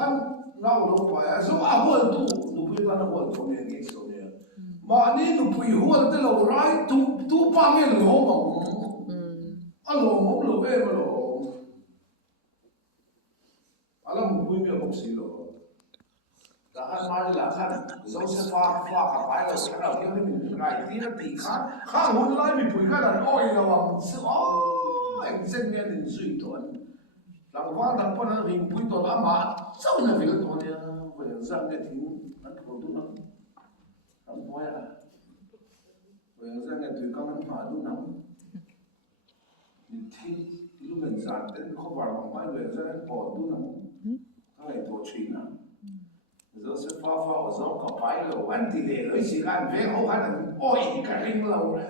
nào đâu phải số huân tu nụ bùi ta nó huân thổ này cái số này mà ni nụ bùi huân tới lâu rai tu ba nghe lỗ mỏng lỗ mỏng lỗ em lỗ làm bùi miệng không xí lỗ đã ăn mai là khăn dâu sẽ pha cả bài là cái nào kia mình lại tí nó tỉ khăn huân lại mình bùi cái là oi là bằng sự anh dân nghe đến suy thuận làm quan thằng con nó hình bùi tổ đã mà sao nó về tổ này về rằng cái tiếng nó thổ tu nó làm quay à về rằng cái tuổi con nó phá tu nó thì lúc mình già đến không vào bằng mai về rằng cái bỏ tu nó cái này tổ chuyện à rồi sẽ phá ở trong cái bài là anh thì để lấy sự an về hậu hắn ôi cái hình lâu rồi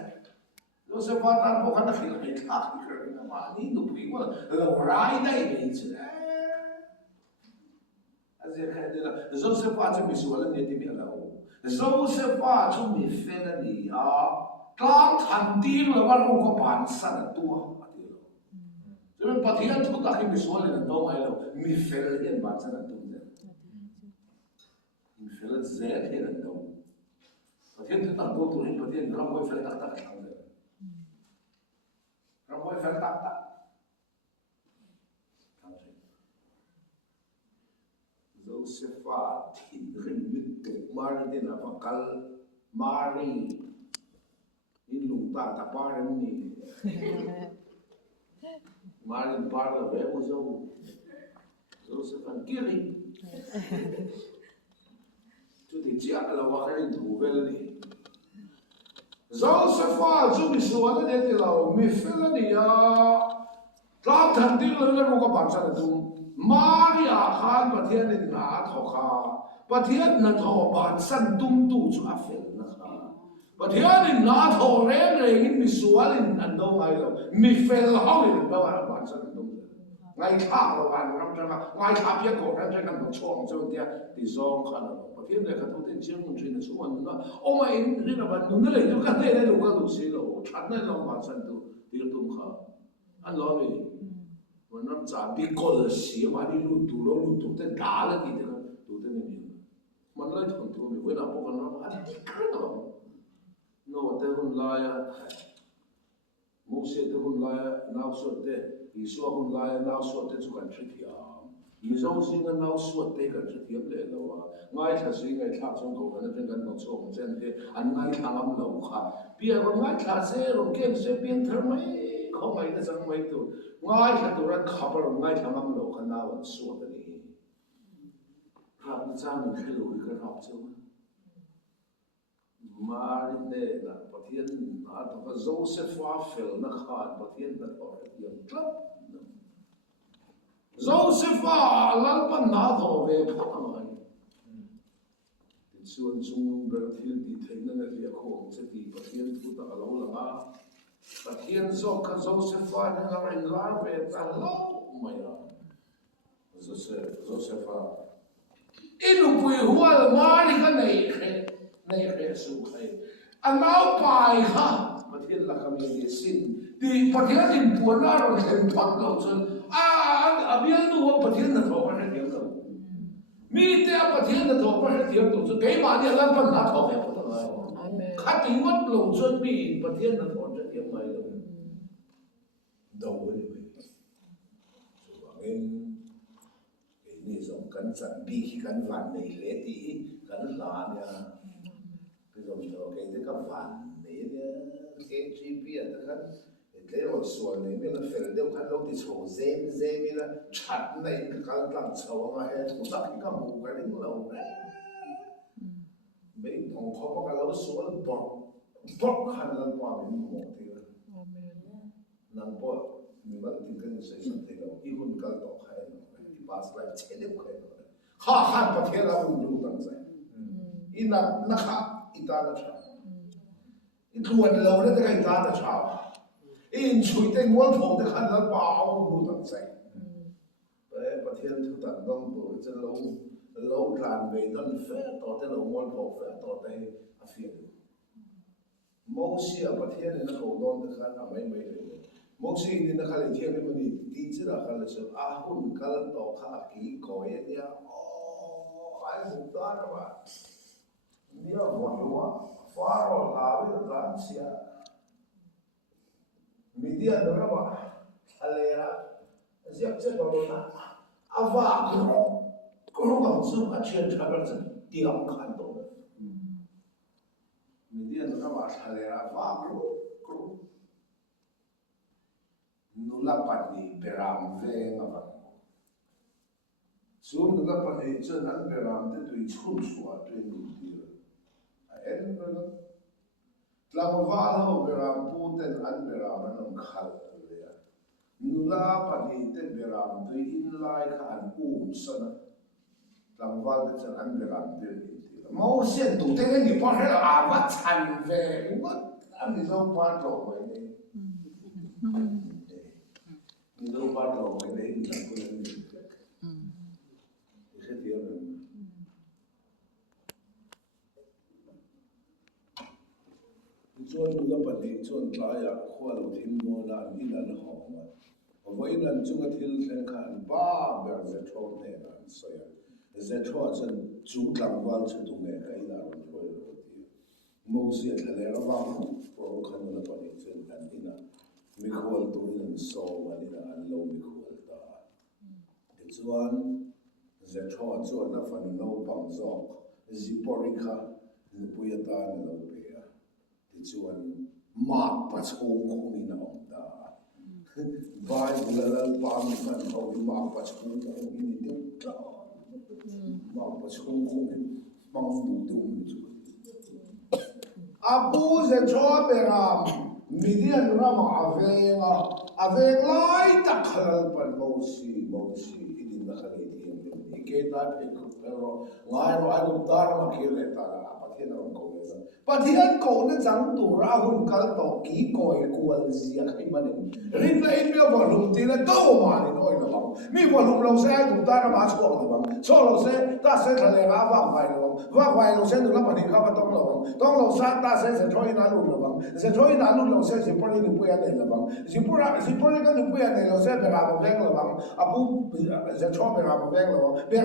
rồi sẽ phá tan hậu hắn là khi lại khác cái mà ní đủ bị quá lâu rai đây vậy chứ Joseph cho mình xuống lên để tìm hiểu Joseph cho mình phê là gì các thằng tiên là bắt đầu có bản sắc là tua cho nên bắt hiện thu ta khi mình xuống lên đâu ai đâu mình phê là hiện bản sắc là tua mình phê là dễ thế là đâu bắt hiện thu ta đâu tụi mình bắt hiện làm quay phê tắc tắc thằng đấy làm quay phê tắc tắc Joseph thì hình như tục Mary tên là Vakal Mary in lùng ta ba em nè Mary ba là bé của dâu Joseph ăn kia đi chú thì chắc là vào cái thủ về là đi Joseph chú bị xóa là để là mi phê là đi ra thằng tiên là nó có bản sắc là đúng Maria Khan Pathian in na thoka Pathian na tho ban san tum tu chu afel na kha Pathian in na tho re re in mi sual in an do ngai lo mi fel ho in do ban san tum ngai tha lo an ram tra ngai tha pia ko ram tra kan chong zo dia ti zong khan lo Pathian ne kha tu tin chiang mun thin su an na o ma in ri na ban nu na le du kan le lu ka lu si lo chat na lo ban san tu ti tum kha an lo miวันนั้นจะปีก่อนเสียวันนี้รู้ตัวแต่ด่าเลยทีเดียวตัวแต่เนี่ยมันเลยทนตัวไม่ไหวนะพวกนั้นอันนี้กันเนาะโน้ตเตหุ่นลายมูเสเตหุ่นลายน่าสวดเตอีสวหุ่นลายน่าสวดเตจุกันทริทียมอีเจ้าสิ่งนั้นน่าสวดเตกันทริทียมเลยแล้วว่าง่ายถ้าสิ่งง่ายถ้าจงเขากันเป็นกันต้องชมเจนเตอันง่ายทางเราค่ะเปียกง่ายถ้าเสียเราเก่งเสียเปลี่ยนเท่าไหร่เขาไม่ได้สังไม่ตัวง่ายถ้าตัวนั้นขับรถง่ายทางเราขนาดวันสวดนี่พระพุทธเจ้ามีแค่รู้ก็รับใช่ไหมมาเนี่ยนะประเทศนะแต่ว่าโจเซฟว่าเฟลนักข่าวประเทศนั้นออกเรื่องกลับโจเซฟว่าลัลปันนาทเวพังไงส่วนจุงประเทศที่เทนนั่นเรียกของจะที่ประเทศทุกตะเราละมาประเทศโจกับโจเซฟว่าเนี่ยเราเป็นลาเวตะเราไม่เอาโจเซฟว่าอินุปุยหัวมาลิกันในเรื่องสุขอันนั้นไปค่ะประเทศละคำยังสิ้นที่ประเทศที่ปวดร้าวเห็นพักเราจนเบี้ยดูว่าประเทศนั้นถอดประเทศเดียวกันมีแต่ประเทศนั้นถอดประเทศเดียวกันจนเกี่ยมาเนี่ยแล้วปัญหาถอดแบบนั้นเลยขัดที่วัดเราจนมีประเทศนั้นถอดประเทศเดียวกันเลยดูเลยส่วนเองนี่สองกันสันปีกันวันในเลตีกันลาเนี่ยคือเราโอเคที่กับวันเนี่ยKGB แต่กันเดี๋ยวส่วนนี้มันเฟลเดี๋ยวกันเราที่โชว์เซมิละชัดในการตั้งโชว์มาให้ทุกสักที่ก็มูกันนี่เราเนี่ยไม่ต้องเขาบอกกันเราส่วนบอกขันเราความเป็นหมดที่ละนั่งปอดมีบางทีกันใส่สัตย์เราอีคนกันต่อใครที่บาสไลฟ์เช่นเดียวกันข้าขันประเทศเราดูตั้งใจอีนั่นนะคะอีตาละชาอีทวนเราเนี่ยจะใครตาละชาอีนช่วยแต่งวนผมจะขันละเปล่าดูตั้งใจประเทศทุกต่างต้องตัวจะเรากลางเวทันเฟ้ต่อแต่เรางวนผมเฟ้ต่อแต่อาเฟียนมอสีประเทศเนี่ยเขาโดนแต่ขันทำไม่เลยมอสีนี่นะขันเที่ยวนี่มันดีที่จะขันเลยสุดหุ่นกันต่อข้ากี่ก่อยเนี่ยโอ้ ba dia wa faro la wi ran sia media dora ba alera siap ce ba na ava ko ba su a chen cha ba zhen diam kan do media dora ba alera va ko nula pani peram ve ngava so nula pani chen an peram de tui chun chua tui nu ti a en ba Tlamoval ho beram puten an beram anong khal ya. Nula pani te beram tu in lai kha an sana. Tlamoval te chan an beram te ni. Mau sen tu te ni pa he a wa chan ve. Ngot am ni zo pa to mai ni. Ni zo pa to mai ni ni ko ni. Ikhe dia ni. Chuan nula pani chuan tlaya khwal thim mo na ni na na ho ma voi nan chunga thil thlen khan ba ber ze tho ne na so ya ze tho chen chu tlang wal che tu me kai na ro thoi ro ti mo si thale ra ba pro khan nula pani chen kan ni na mi khwal tu in so ma ni na an lo mi khwal ta chuan ze tho chuan na fan no bang zo zi porika nu puya ta na lo chuan mak pa chhung khung in om ta Bible pa mi kan ho mak pa chhung khung in de ta mak pa chhung khung mang du du chu abu ze cho beram midian ram aveng lai ta khalal pan mo si idin na khale ti ke ta pe ko pero ngai ro ai dum dar ma khile ta la pathian ro ko Pathian ko na jang tu ra hun kal to ki koi kual zia khai manin rin la in me volum ti la to ma ni noi la mi volum lo se ai tu ta ra ma chho la bang so lo se ta se thale ga wa vai lo se nu la pa ni kha pa tong lo sa ta se thoi na lu lo bang se thoi na lu lo se por ni pu ya de la bang si por ka ni pu ya de lo se be ga ba ve la bang apu se thoi be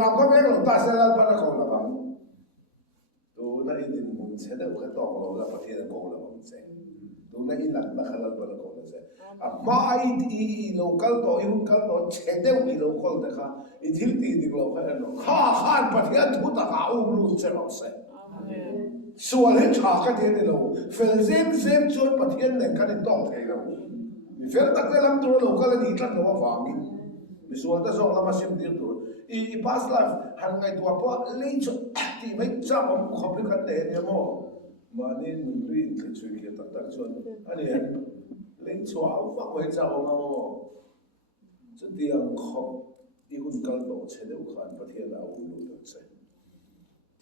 ga ba ve lo ta se la pa na ko la bang to na in sẽ được cái tổ là phát hiện cổ là bằng sẽ lúc này là khá là bận cổ là sẽ mà ai đi local tổ yêu cal tổ sẽ được đi local đấy cả ít thì đi local nó khá phát hiện thu ta cả luôn sẽ làm sẽ số lượng trả cái tiền này đâu phải xem chuyện phát hiện này cái này tổng thế đâu mình phải đặt cái làmตัว local là đi chắc nó vào mình mình số ta xong là mà xem tiền thôi i past life hàng ngày tua po lấy cho thì mấy cha ông không biết cái này nhá mà nên mình đi cái chuyện kia tất chuan anh em lấy cho ông phát mấy cha ông mà cho tiền không đi hun cal tổ chế được khoản phát hiện là ông luôn được sẽ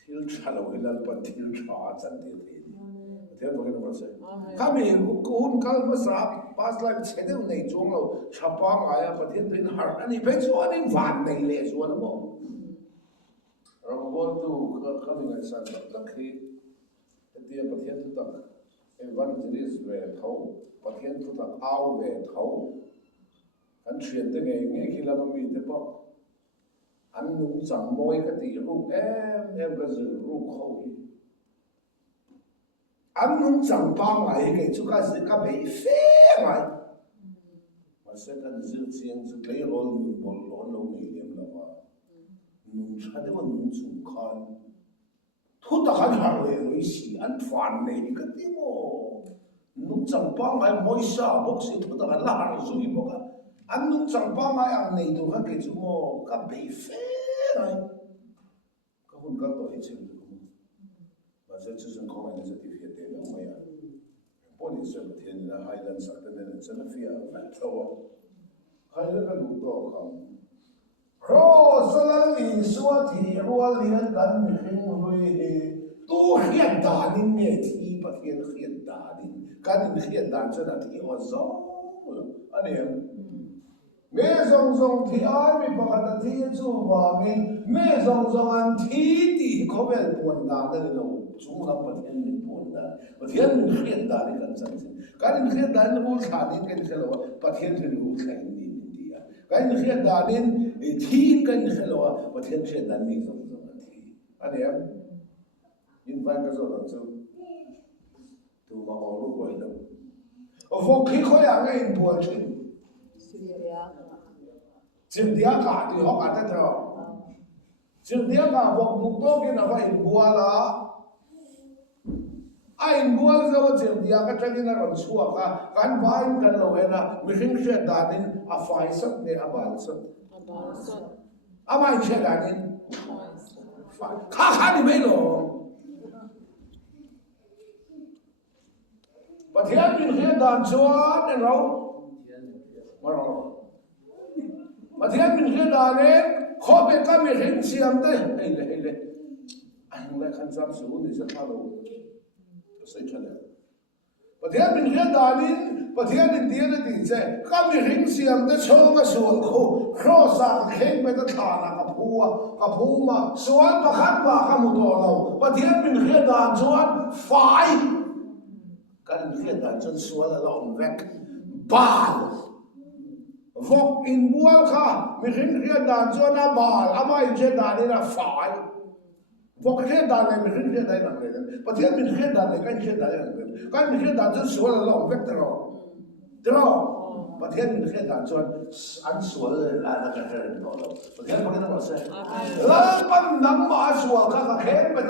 thiếu trả lâu cái lần bắt thiếu trả chân tiền thì thế mà cái nó sẽ kami hun cal mà sa past life chế được này chung lâu chapa ngaya phát hiện đến hard anh ấy phải cho anh vạn này lệ cho nó không Ramon tu kami ngai san tak khi dia pathian tu tak evangelist về thấu pathian tu tak ao về thấu anh truyền tới nghe khi làm mình thế bao anh nung chẳng môi cái gì lúc em cái gì lúc khâu đi anh nung chẳng ba ngày cái chú cái gì cái bị phê mày mà sẽ cần giữ chiên giữ lấy rồi mình bỏ lỡ lâu ngày điểm là mà nung cha đấy mà nung chung khan thu ta khăn hàng về rồi xí anh phản này cái gì mà nung chẳng ba ngày mỗi sao bốc xí thu ta khăn là hàng rồi bốc anh nung chẳng ba ngày anh này đâu cái cái chú mà cái bị phê này cái hôn cái tội chết rồi mà sẽ chỉ cần không anh sẽ tiếp hiện đến đâu mà bọn mình sẽ một thiên là hai lần sắp đến nên sẽ là phía phải thâu hai lần cái đủ to không Rosalie xua thì rùa liền gần hình rồi tu hiện đàn in nghe thì bắt hiện đàn in cái hiện đàn cho là thì họ rõ anh em mẹ dòng thì ai bị bắt đặt thì chú vào mình mẹ dòng anh thì có vẻ buồn đàn đấy đâu chúng là bắt hiện mình buồn đàn bắt hiện hiện đàn cái chân cái hiện đàn nó cũng khá đến cái là bắt hiện thì nó khá cái hiện đàn nên thì cái là bắt hiện đàn mình dòng thì anh em in van cái rồi chứ từ mà họ lúc quay đâu vô khí khối à ngay in buồn chứ chừng dia cả thì họ cả thế nào chừng dia cả vô bụng to cái nào phải in buồn là ai buồn rồi chừng dia cái trang cái nào xua cả căn bản cái lâu na mình không sẽ đạt đến à phải sắp để à bản sắp à mai sẽ đạt đến phải khá đi mấy lỗ và thế mình hiện đàn chúa nên đâu mà rồi và thế mình hiện đàn nên khó biết các mình hiện xem đấy đây anh lại khăn giam xuống thì rất là đâu sẽ cho nên và thế mình hiện đàn nên và thế mình tiền là gì chứ các mình hiện xem đấy cho cái xuống khô cross sang khen với cái thà là cái phù mà xuống và khát và cái một đồ lâu và thế mình hiện đàn chúa phải kan khiết đàn chân xua là lòng vẹt bàn vok in buông kha mình khiết đàn cho nó bàn à mai khiết đàn này là phải vok khiết đàn này mình khiết đàn này và thế mình khiết đàn này cái khiết đàn này cái mình khiết đàn chân xua là lòng vẹt đó và thế mình khiết đàn cho anh xua là cái gì đó và thế mình nó sẽ là ban nắm mà xua cái khen với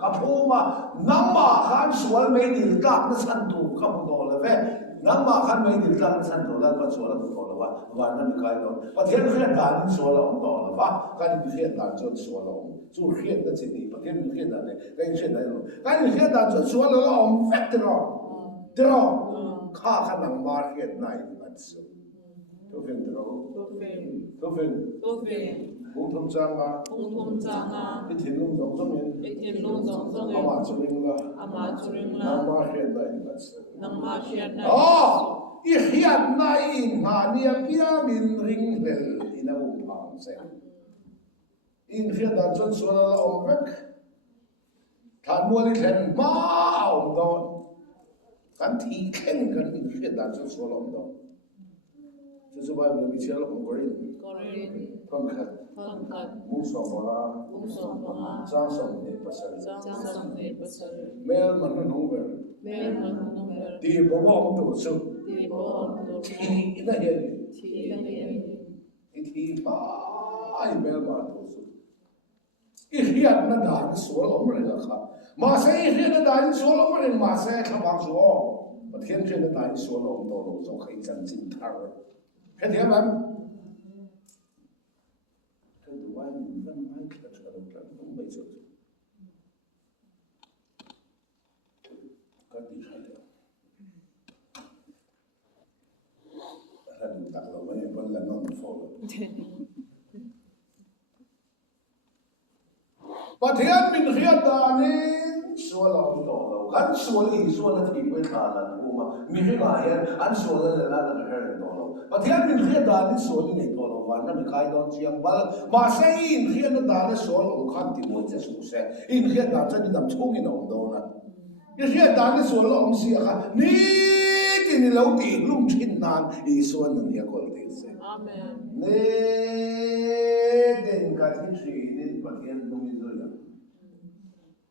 cái phù mà nắm mà khăn xua mấy điều các nó sanh tụ không có là vậy nắm mà khăn mấy điều các nó sanh tụ là nó xua là không có là và nó bị cái đó và thế mình khiết đàn xua là không có là và cái mình khiết đàn cho xua là chú khiết cái gì và thế mình khiết đàn này cái mình khiết đàn cho xua là ông vẹt đó khá năng mà khiết này tôi phiền đâu tôi phiền cũng thông trang à cái thiên long giống giống à mà chú linh là mà khiết này ý khiết này mà nia bia min ring bel in đâu phang xem in khiết đàn chân xuân là ông vek thằng mua đi khen mà ông đó kan thi khen kan in khiết đàn chân xuân ông đó chứ bài mình bị chơi là không có riêng không khát muốn sống mà trang sống để bắt sợi mel mà nó nung về thì bố ông tổ chức thì nó hiện thì ai mel mà tổ chức cái hiện nó đàn số lắm rồi là khác mà sẽ hiện nó đàn số lắm rồi mà sẽ không bằng số mà thiên thiên nó đàn số lắm tổ rồi khai chân chính thar cái thế mà cái thứ hai mình vẫn hay là trở thành không bây giờ cái gì hay là mình đặt vào mấy vấn là nó phổ và thế mình hiện tại nên xua lòng tổ hắn xua là thì mới thà là mà mình hiện tại anh xua là cái này tổ và thế mình hiện tại nên xua này tổ và nó mình khai đón chiang mà sẽ in hiện tại nên xua lòng khăn thì muốn sẽ xua sẽ in hiện tại cho nên làm chung in ông đó nè cái hiện tại nên xua lòng xia cả ní thì lâu thì lung chín nan ý xua nên nhà còn thế sẽ Amen nè đến cái gì nên bắt hiện đúng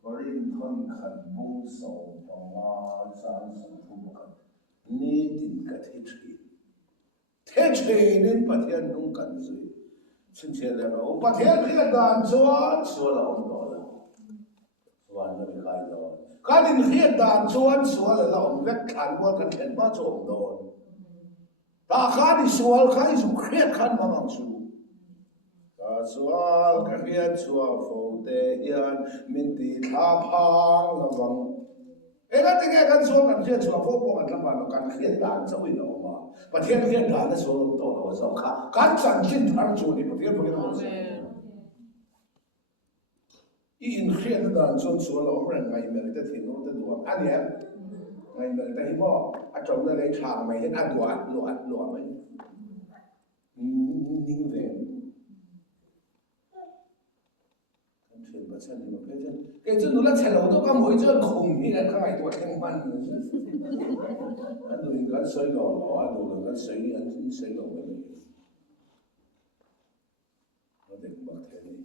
Korin thon khan bung sầu phong san san thu kan ni tin ka the nên pathian nung kan zui chin che le ro pathian khia dan chuan suala om do la wan na mi khai do kan in khia dan chuan suala la om vek khan mo kan then ma chom do ta kha ni sual khai su khia khan ma mang su sual ka hian chua fo te hian min ti tha phang lawang ela te ke kan so kan hian chua fo po kan lama no kan hian dan chawi no ma pathian hian dan so lo to lo so kha kan chan chin thar chu ni pathian pathian no i in hian dan chon so lo ren ngai me te thin no te duam ani em ngai me te hi mo a chom na le thang mai hian a duat mai ning ve cái chỗ nó là chạy lâu đó có mỗi chỗ khủng như là các ngày tuổi thanh văn anh đừng có xây lò anh đừng có xây anh xây lò cái này nó đừng bật thế này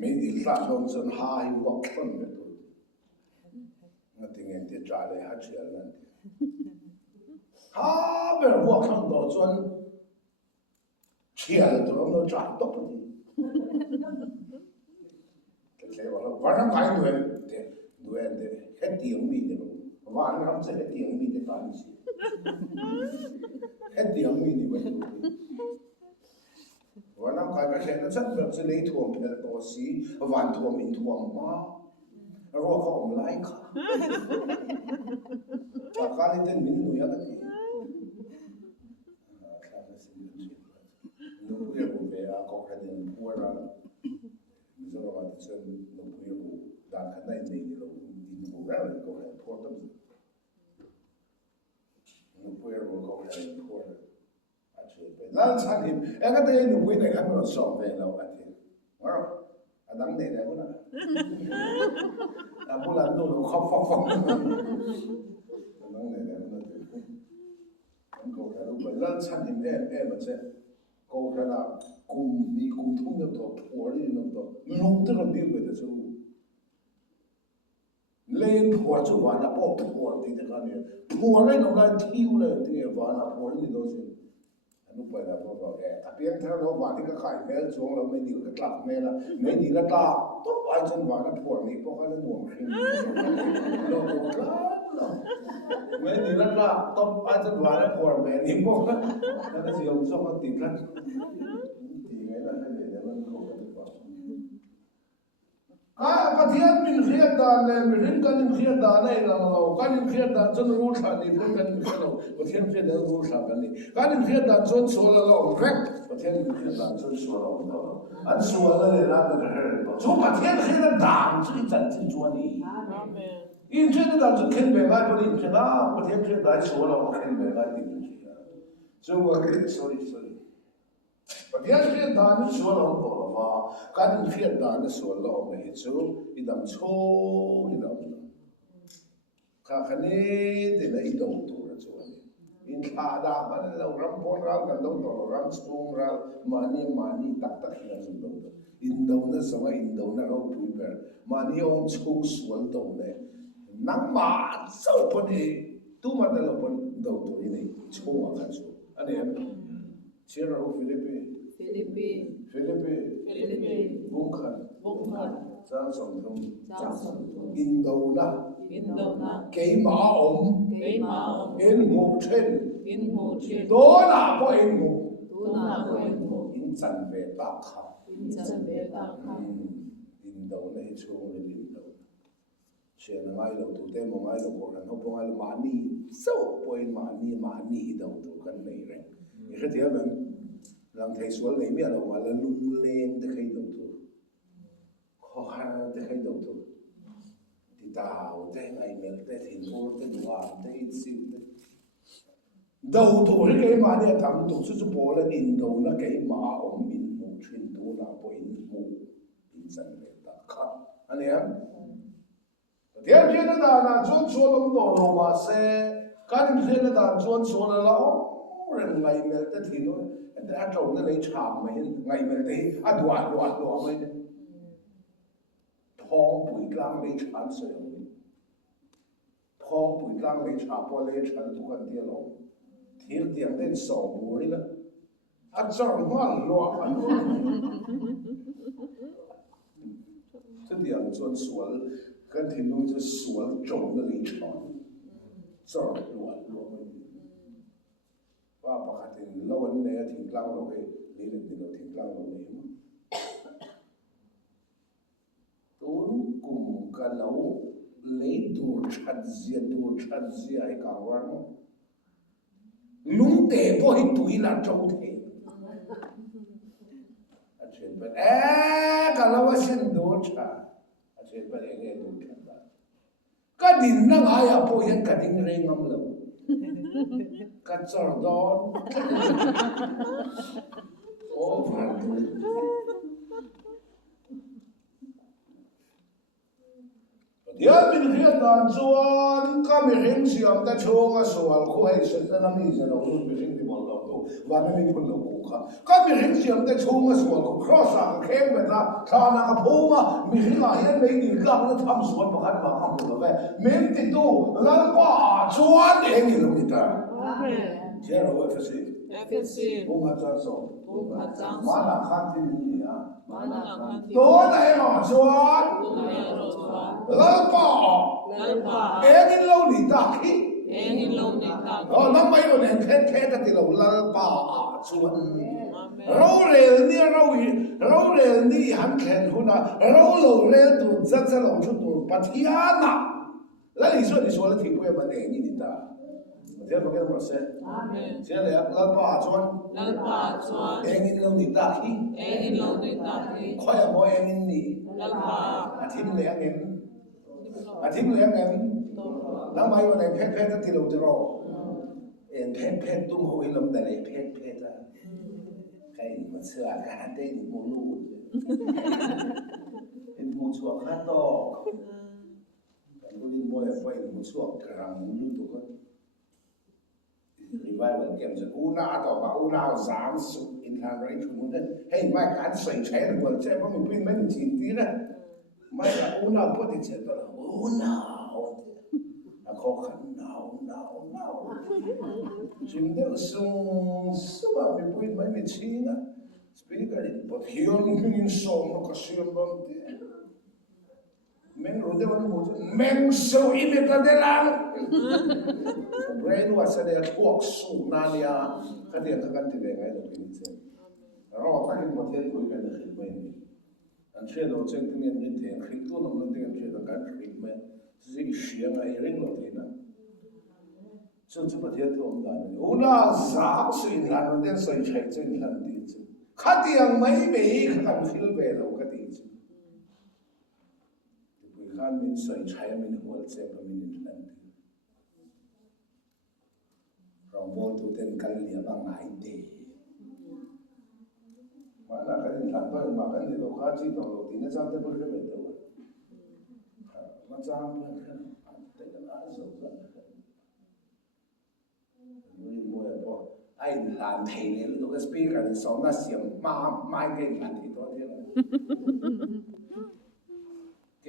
mấy đi ra nông dân hai hoặc phân biệt thôi nó tiếng em thì trả lại hát chuyện là ha bây giờ hoặc phân đó chuẩn chuyện tụi nó trả tốt đi cái bảo là vẫn phải đuổi hết tiếng mình được và anh làm sẽ hết tiếng mình để làm gì hết tiếng mình đi vậy và năm cái cái nó rất là sẽ lấy thuồng để tổ sĩ vạn thuồng mình thuồng mà rồi không lại cả và cái này tên mình nuôi cái gì nó bây giờ về có cái gì mua ra bây giờ mà trên nó bây giờ đang cái này gì nó đi mua ra rồi có cái thuốc tâm nó bây giờ có cái thuốcนั่นฉันเห็นเอ็งก็ได้หนุ่มวิ่งในขั้นเราสอบเลยเราอันนี้ว่าอันนั้นเนี่ยนะพวกนั้นแต่พวกนั้นดูเราเขาฟังอันนั้นเนี่ยนะพวกนั้นมันก็แค่รู้ไปนั่นฉันเห็นเอ็มมันจะก็แค่ละกลุ่มนี้กลุ่มทุ่งเดียวตัวผัวนี่น้องตัวน้องตัวเดียวไปแต่สู้เล่นผัวจุวันละพอผัวที่จะกันเนี่ยผัวเลยน้องได้ทิ้วเลยที่เนี่ยวันละผัวนี่เราสินุไปแล้วก็บอกแต่เพียงแค่เราว่าที่ก็ขายแม่ช่วงเราไม่ดีก็กลับแม่ละไม่ดีก็กลับต้องไปจนวันนั้นปวดนี่เพราะเขาหน่วงขึ้นเราบอกแล้วไม่ดีก็กลับต้องไปจนวันนั้นปวดแม่นี่เพราะนั่นก็จะยอมส่งมาติดกันดีไงล่ะนั่นเนี่ยมันโกรธดีกว่าประเทศมีเครียดด่านเลยมีเรื่องการเครียดด่านเลยเราการเครียดด่านจนรู้ทันนี่พูดกันเครียดเราประเทศเครียดด่านรู้ทันกันนี่การเครียดด่านจนส่วนเราเร็กประเทศเครียดด่านจนส่วนเราอันส่วนเราเลยนะนั่นแหละจนประเทศเครียดด่านจะได้จัดที่ส่วนนี้อินเทอร์เน็ตด่านจะขึ้นไปง่ายพอดีใช่ไหมประเทศเครียดด่านส่วนเราขึ้นไปง่ายดีจริงๆจนว่าsorryประเทศเครียดด่านส่วนเราตัวละว่าการเครียดด่านส่วนเราไม่เห็นสูอีดำโชอีดำข้าคันนี้แต่ละอีดำตัวละส่วนอินข้าด่ามันเรารำพอนเรากันเราตัวรำสตูมเรามานี่ตักที่เราสุดตัวอินดำนั่นสมัยอินดำนั่นเราพูดแบบมานี่องค์ชูส่วนตัวเนี่ยนังมาเจ้าคนนี้ตัวมันแต่ละคนตัวนี้ชูอะไรชูอันนี้เชื่อเราฟิลิปปินส์บุ้งขันจ้าสมทงอินโดนะเกยมาอมเอ็นหมูเช่นโดนาพอเอ็นหมูอินจันเวตาค่ะอินโดนะให้ช่วงเลยอินโดเชื่อง่ายเราตัวเต็มง่ายเราคนนั้นเขาบอกง่ายเรามานี่โซ่ปอยมานี่เดาตัวกันเลยเร่งนี่แค่เดียวมันหลังไทยสวนเลยไม่เอาว่าแล้วลุงเลงจะใครดูตัวข้อหาจะใครดูตัวที่ดาวจะไงเมลจะถิ่นโพจะดวงจะอินสิดูตัวที่แกมาเนี่ยทำตัวสุดโบราณอินโดนะแกมาอมมินมูชินตัวน่ะพออินมูอินสันเลตักครับอันนี้เดี๋ยวเจ้าหน้าที่จวนชวนลงตัวลงมาเสการเจ้าหน้าที่จวนชวนแล้วเรื่องไงเมลจะถิ่นว่าแต่อันตรงนั้นเลยฉาบไหมไงมันได้อันดวนไหมเนี่ยทองปุ๋ยกลางเลยฉาบเสียงทองปุ๋ยกลางเลยฉาบพอเลยฉาบทุกคนเดียวลงเทียบเตียงเต้นสองบุรีละอันจงมันรัวมัน这两尊สวน跟听众是สวน中的เลยฉาบจงรัวมันว่าปกติเราวันนี้ถึงกลางเราไปนี่เราถึงกลางเราเนี่ยตัวกลุ่มกันเราเลยดูชัดเสียให้กลางวันลุงเตะพอให้ตุยละจ้องเทอาเช่นเป็นกันเราว่าเส้นดูชัดอาเช่นเป็นดูชัดก็ดินนั่งอายพอยังกันดินเร่งมันเรากันจอดอนโอ้ผ่านเดี๋ยวมีเรื่องด่านจวนก็มีเรื่องเสียงแต่ช่วงส่วนคู่ให้สุดนั้นมีจะเราพูดไปสิ่งที่บอกเราดูว่าไม่มีคนเราบุกค่ะก็มีเรื่องเสียงแต่ช่วงส่วนคู่ครอสสั่งเข้มไป ra thà là cái phố mà mình là hiện nay đi gặp nó thăm suốt một cái mà không được vậy mình thì tu là quá chuẩn để đi luôn đi ta thế rồi phải gì cũng là chân số mà là khăn thì gì à tối nay mà chuẩn là quá em lâu đi ta khi năm mấy rồi nên thế thì là quá chuẩn rau rêu ni hắn khen hôn à rau lẩu rêu tụ rất lẩu chút tụ bắt hiền à là lý số là thì quên vấn đề như thế ta thế có cái gì thế là ba chuan em lâu đi ta khi khoai mồi em đi thím lẽ em năm mấy rồi này phết thì lâu rồi em phết tung hồi lắm đây này phết à cái mà sửa cái hạt tên mua lú em mua chuột khát to cái cô đi mua phải mua chuột cái hàng mua lú tụi con revival kemจะอู้หน้าต่อมาอู้หน้าสามสุดอินทานไรชุนนั้นให้ไม่การใส่ใช้ในวันเช้าเพราะมันเป็นไม่จริงทีนะไม่อู้หน้าพอดีเช้าตลอดอู้หน้าเขาขันหนาวจริงเดี๋ยวส่งสว่าไม่เป็นไม่จริงนะสปีกอะไรพอที่ย้อนขึ้นส่งแล้วก็เชื่อมบันทีmen rode wan mo men so imita de lang brain was a talk so na nia kadi ka kan ti ve ngai lo ni che ro ta hin mo the ko ga de khil mai ni an che lo chen ti ni te khil tu no no te che da kan khil mai si shi nga i ring lo te na so chu pa the to om da ni una sa su in la no den so i chai chen lan ti che khati ang mai me kan khil ve lo ka ti che kan min sai chaya min hol che pa min lan ti rong bo tu ten kal lia ba ngai de ma na ka ni lan ba ma ka ni lo kha chi to lo ti na cha te bu re me to ma cha pa ka te ka na so za ni mo ya po ai lan thei le lo ka speaker ni so na siam ma mai ke lan ti to te la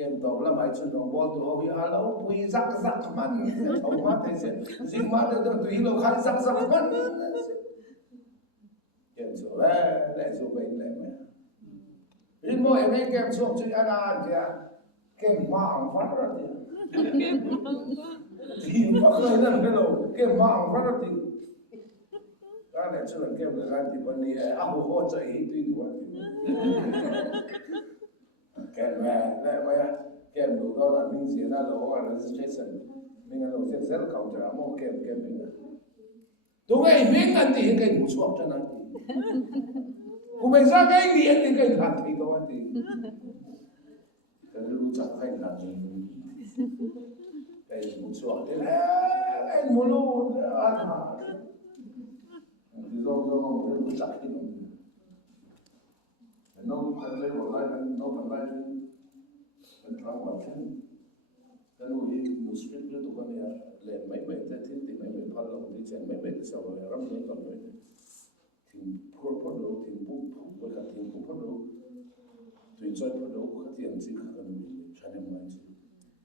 kem to la mai chun dong bo tu ho ya lo pui zak man thong ma te se jing ma de tu hi lo khai zak man kem so le so bei le ma rin mo em ai kem so chu ana ja kem ma ang fa ra ti thì ma khơi na le lo kem ma ang fa ra ti ka le chu kem le ran ti ban ni a ho chai tu ni wa kem mà kem đủ đó là mình sẽ ra lỗ hoặc registration mình là lỗ sẽ rất cầu trả mua kem mình là tụi cái miếng ăn thì cái một số cho nó của mình ra cái miếng thì cái thằng thì đó thì cái lưu chắc hay là cái một số thì là cái một lô ăn mà thì do nó lưu chắc thì nó cần lấy một lại nó cần lạiเป็นครั้งวันขึ้นแต่หนูยิ่งหนูสปิริตเรื่องตัวนี้เล่นไม่เป็นแต่ที่ไม่เป็นพันเราที่เจนไม่เป็นสาวเรารับเงินก่อนเลยถึงพูดเราถึงปุ๊บไปกับถึงปุ๊บเราถึงใจพูดเราก็ที่ยังสิ่งกันมีใช่ไหม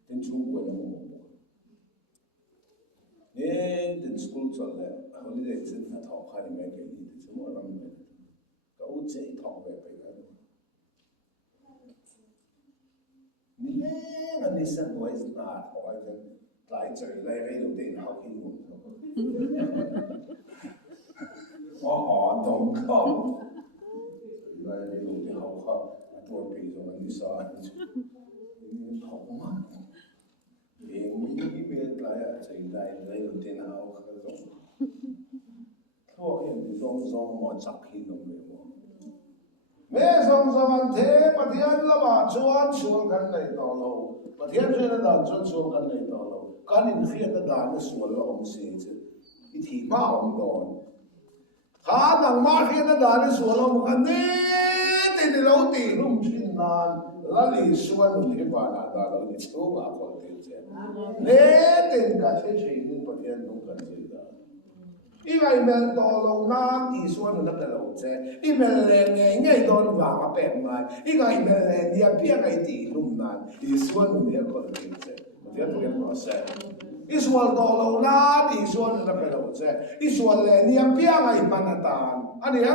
ถึงช่วงวันนั้นผมเนี่ยถึงสกูลจบแล้วเขาเรียกสิ่งที่ถอดขาดไม่เกินที่ชั่วโมงละไม่ก็อุจจาระถอดไปกันนี่อันนี้สั่งไว้สนาถอยกันหลายใจหลายเรื่องเดินเขาขึ้นหมดตรงเขาหลายเรื่องที่เขาตัวปีตรงนี้สอนนี่ถกมากเองมีเวลาใจหลายเรื่องเดินเขาเขาตรงทั่วเห็นที่ตรงหมดจับขึ้นตรงนี้แม่ส่งสวรรค์เทปฏิญาณละบาชวนกันในตอนเราปฏิญาณเรื่องด่านชวนกันในตอนเราการอินเดียด่านส่วนเราองค์เสียจะอิทธิมาองค์ดอนข้าดังมาเขียนด่านส่วนเราบุกันนี้ติดเราตีรุ่มชินนานละลีส่วนที่บ้านด่านเราเนี่ยตัวมาคนเดียวเจ้าเล่ติดกันเฉยๆนี่ปฏิญาณต้องกันเสีย Igai mel to lo nam ti suan na ka lo che email le nge don wa nga pe mai igai mel le dia pia ngai ti lum nan ti suan ne ko ni che dia to ke no se isual to lo na ti suan na ka lo che isual le dia pia ngai panatan ani ya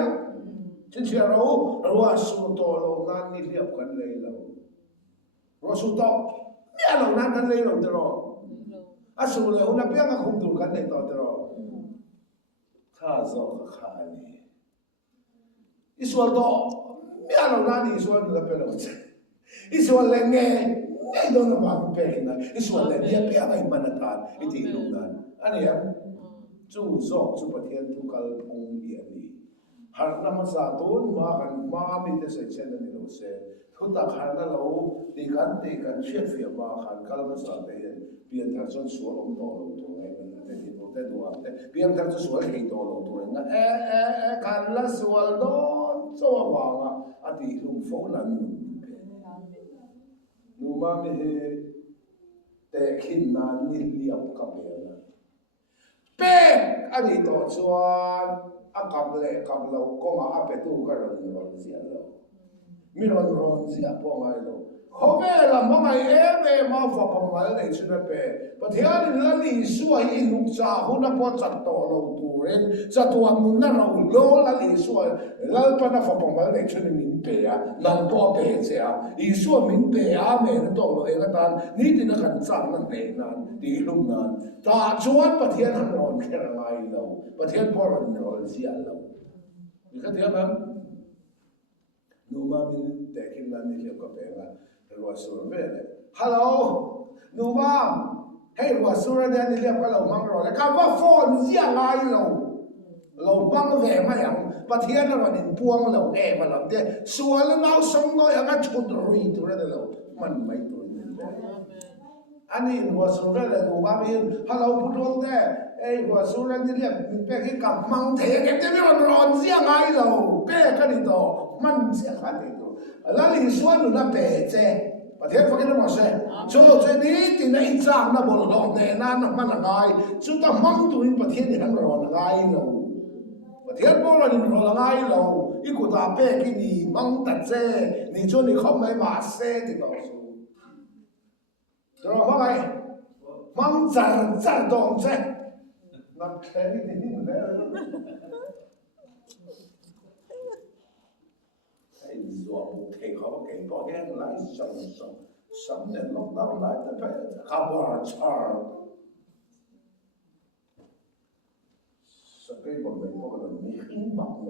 chin chia ro ro su to lo nan ni liap kan le lo ro su to ya lo nan kan le lo de ro asu le una pia nga khum tu kan ne to de roข้าโซ่ข้านี่อิสวาโตไม่เอาหน้านี่อิสวาโตจะเป็นอะไรอิสวาเลงเง่ไม่โดนมาเป็นนะอิสวาเลงเนี่ยเป็นอะไรมันน่ะทานอิติลุนันอันนี้จู่โซ่จู่ประเทศทุกการพงเดียนี่หากนำมาสาตุนมากันมามีแต่เสียเช่นนี้เราเสียทุกตาขันนั่นเราตีกันเชื่อเฟียมาขันกัลมาสาเตียนเปลี่ยนทางส่วนสวนลงต่อลงตรงไหนมันแต่ที่ตรงแต่ดูอ่ะแต่เปลี่ยนทางส่วนสวนให้ต่อลงตรงนั้นกันละสวนโดนโซ่วางอ่ะอดีตลุงโฟนันนูมาไม่เห็นแต่ขินนานนี่เลี้ยงกับเบลนะเป็ดอดีตต่อชวนอากับเล่กับเราก็มาอาเป็ดตู้กันร้อนเสียเรามีร้อนเสียพวกไงเราเขาเวลาเมื่อไงมาฝักมาเลยชุดเป็ดประเทศนี้ละลิสวยอินุจ่าหุ่นพอจัดต่อเราตัวเองจัดตัวมุนนั่นเราโลละลิสวยแล้วปนฝักมาเลยชุดนี้มินเปียนั่งพอเป็ดเสียอิสวยมินเปียเมนตัวเราเองก็ตานนี่ที่นักการจัดนั่นเองนั่นดีลุงนั่นตาชวนประเทศนั้นร้อนแค่ไหนเราประเทศพอร้อนเสียเรานี่ก็เท่านั้นนูมามินแต่ขินนั้นนี่เกี่ยวกับเป็นอะไรรัวสุรเวลฮัลโหลนูมาให้รัวสุรเดนนี่เรียกว่าเรามังรอแล้วคำว่าฟอนเสียงไงเราบังแหวมาอย่างประเทศนั้นวันนี้พวงเราแอบมาแล้วเดี๋ยวส่วนเราสมน้อยก็ชุดรุยตัวนั้นเรามันไม่ตัวนี้อันนี้รัวสุรเวลนูมามินฮัลโหลพูดตรงแต่รัวสุรนี่เรียกเป็นเป็กให้กับมังเทเก็บได้ไม่ร้อนเสียงไงเราเป็กกันนี่ต่อมันเสียขันนี่ต่อแล้วลิสวนนู่นเป็ดเจ้ประเทศพวกนี้มาเสียโจ้เจนี่ที่ในจ้างนะบนหลอกเนี่ยนั่นมันอะไรสุดท้ายมั่งตัวนี้ประเทศนี้มันร้อนอะไรเราประเทศพวกเรานี่ร้อนอะไรเราอีกูตาเป็กที่นี่มั่งตัดเจ้นี่ช่วงนี้เขาไม่มาเสียที่ต่อสู้เราว่าไงมั่งจัดตรงเจ้นับแค่นี้นี่มันแล้ว做配合给多点来生年弄到来的呗，还不二圈儿，是给我们多了没很忙的，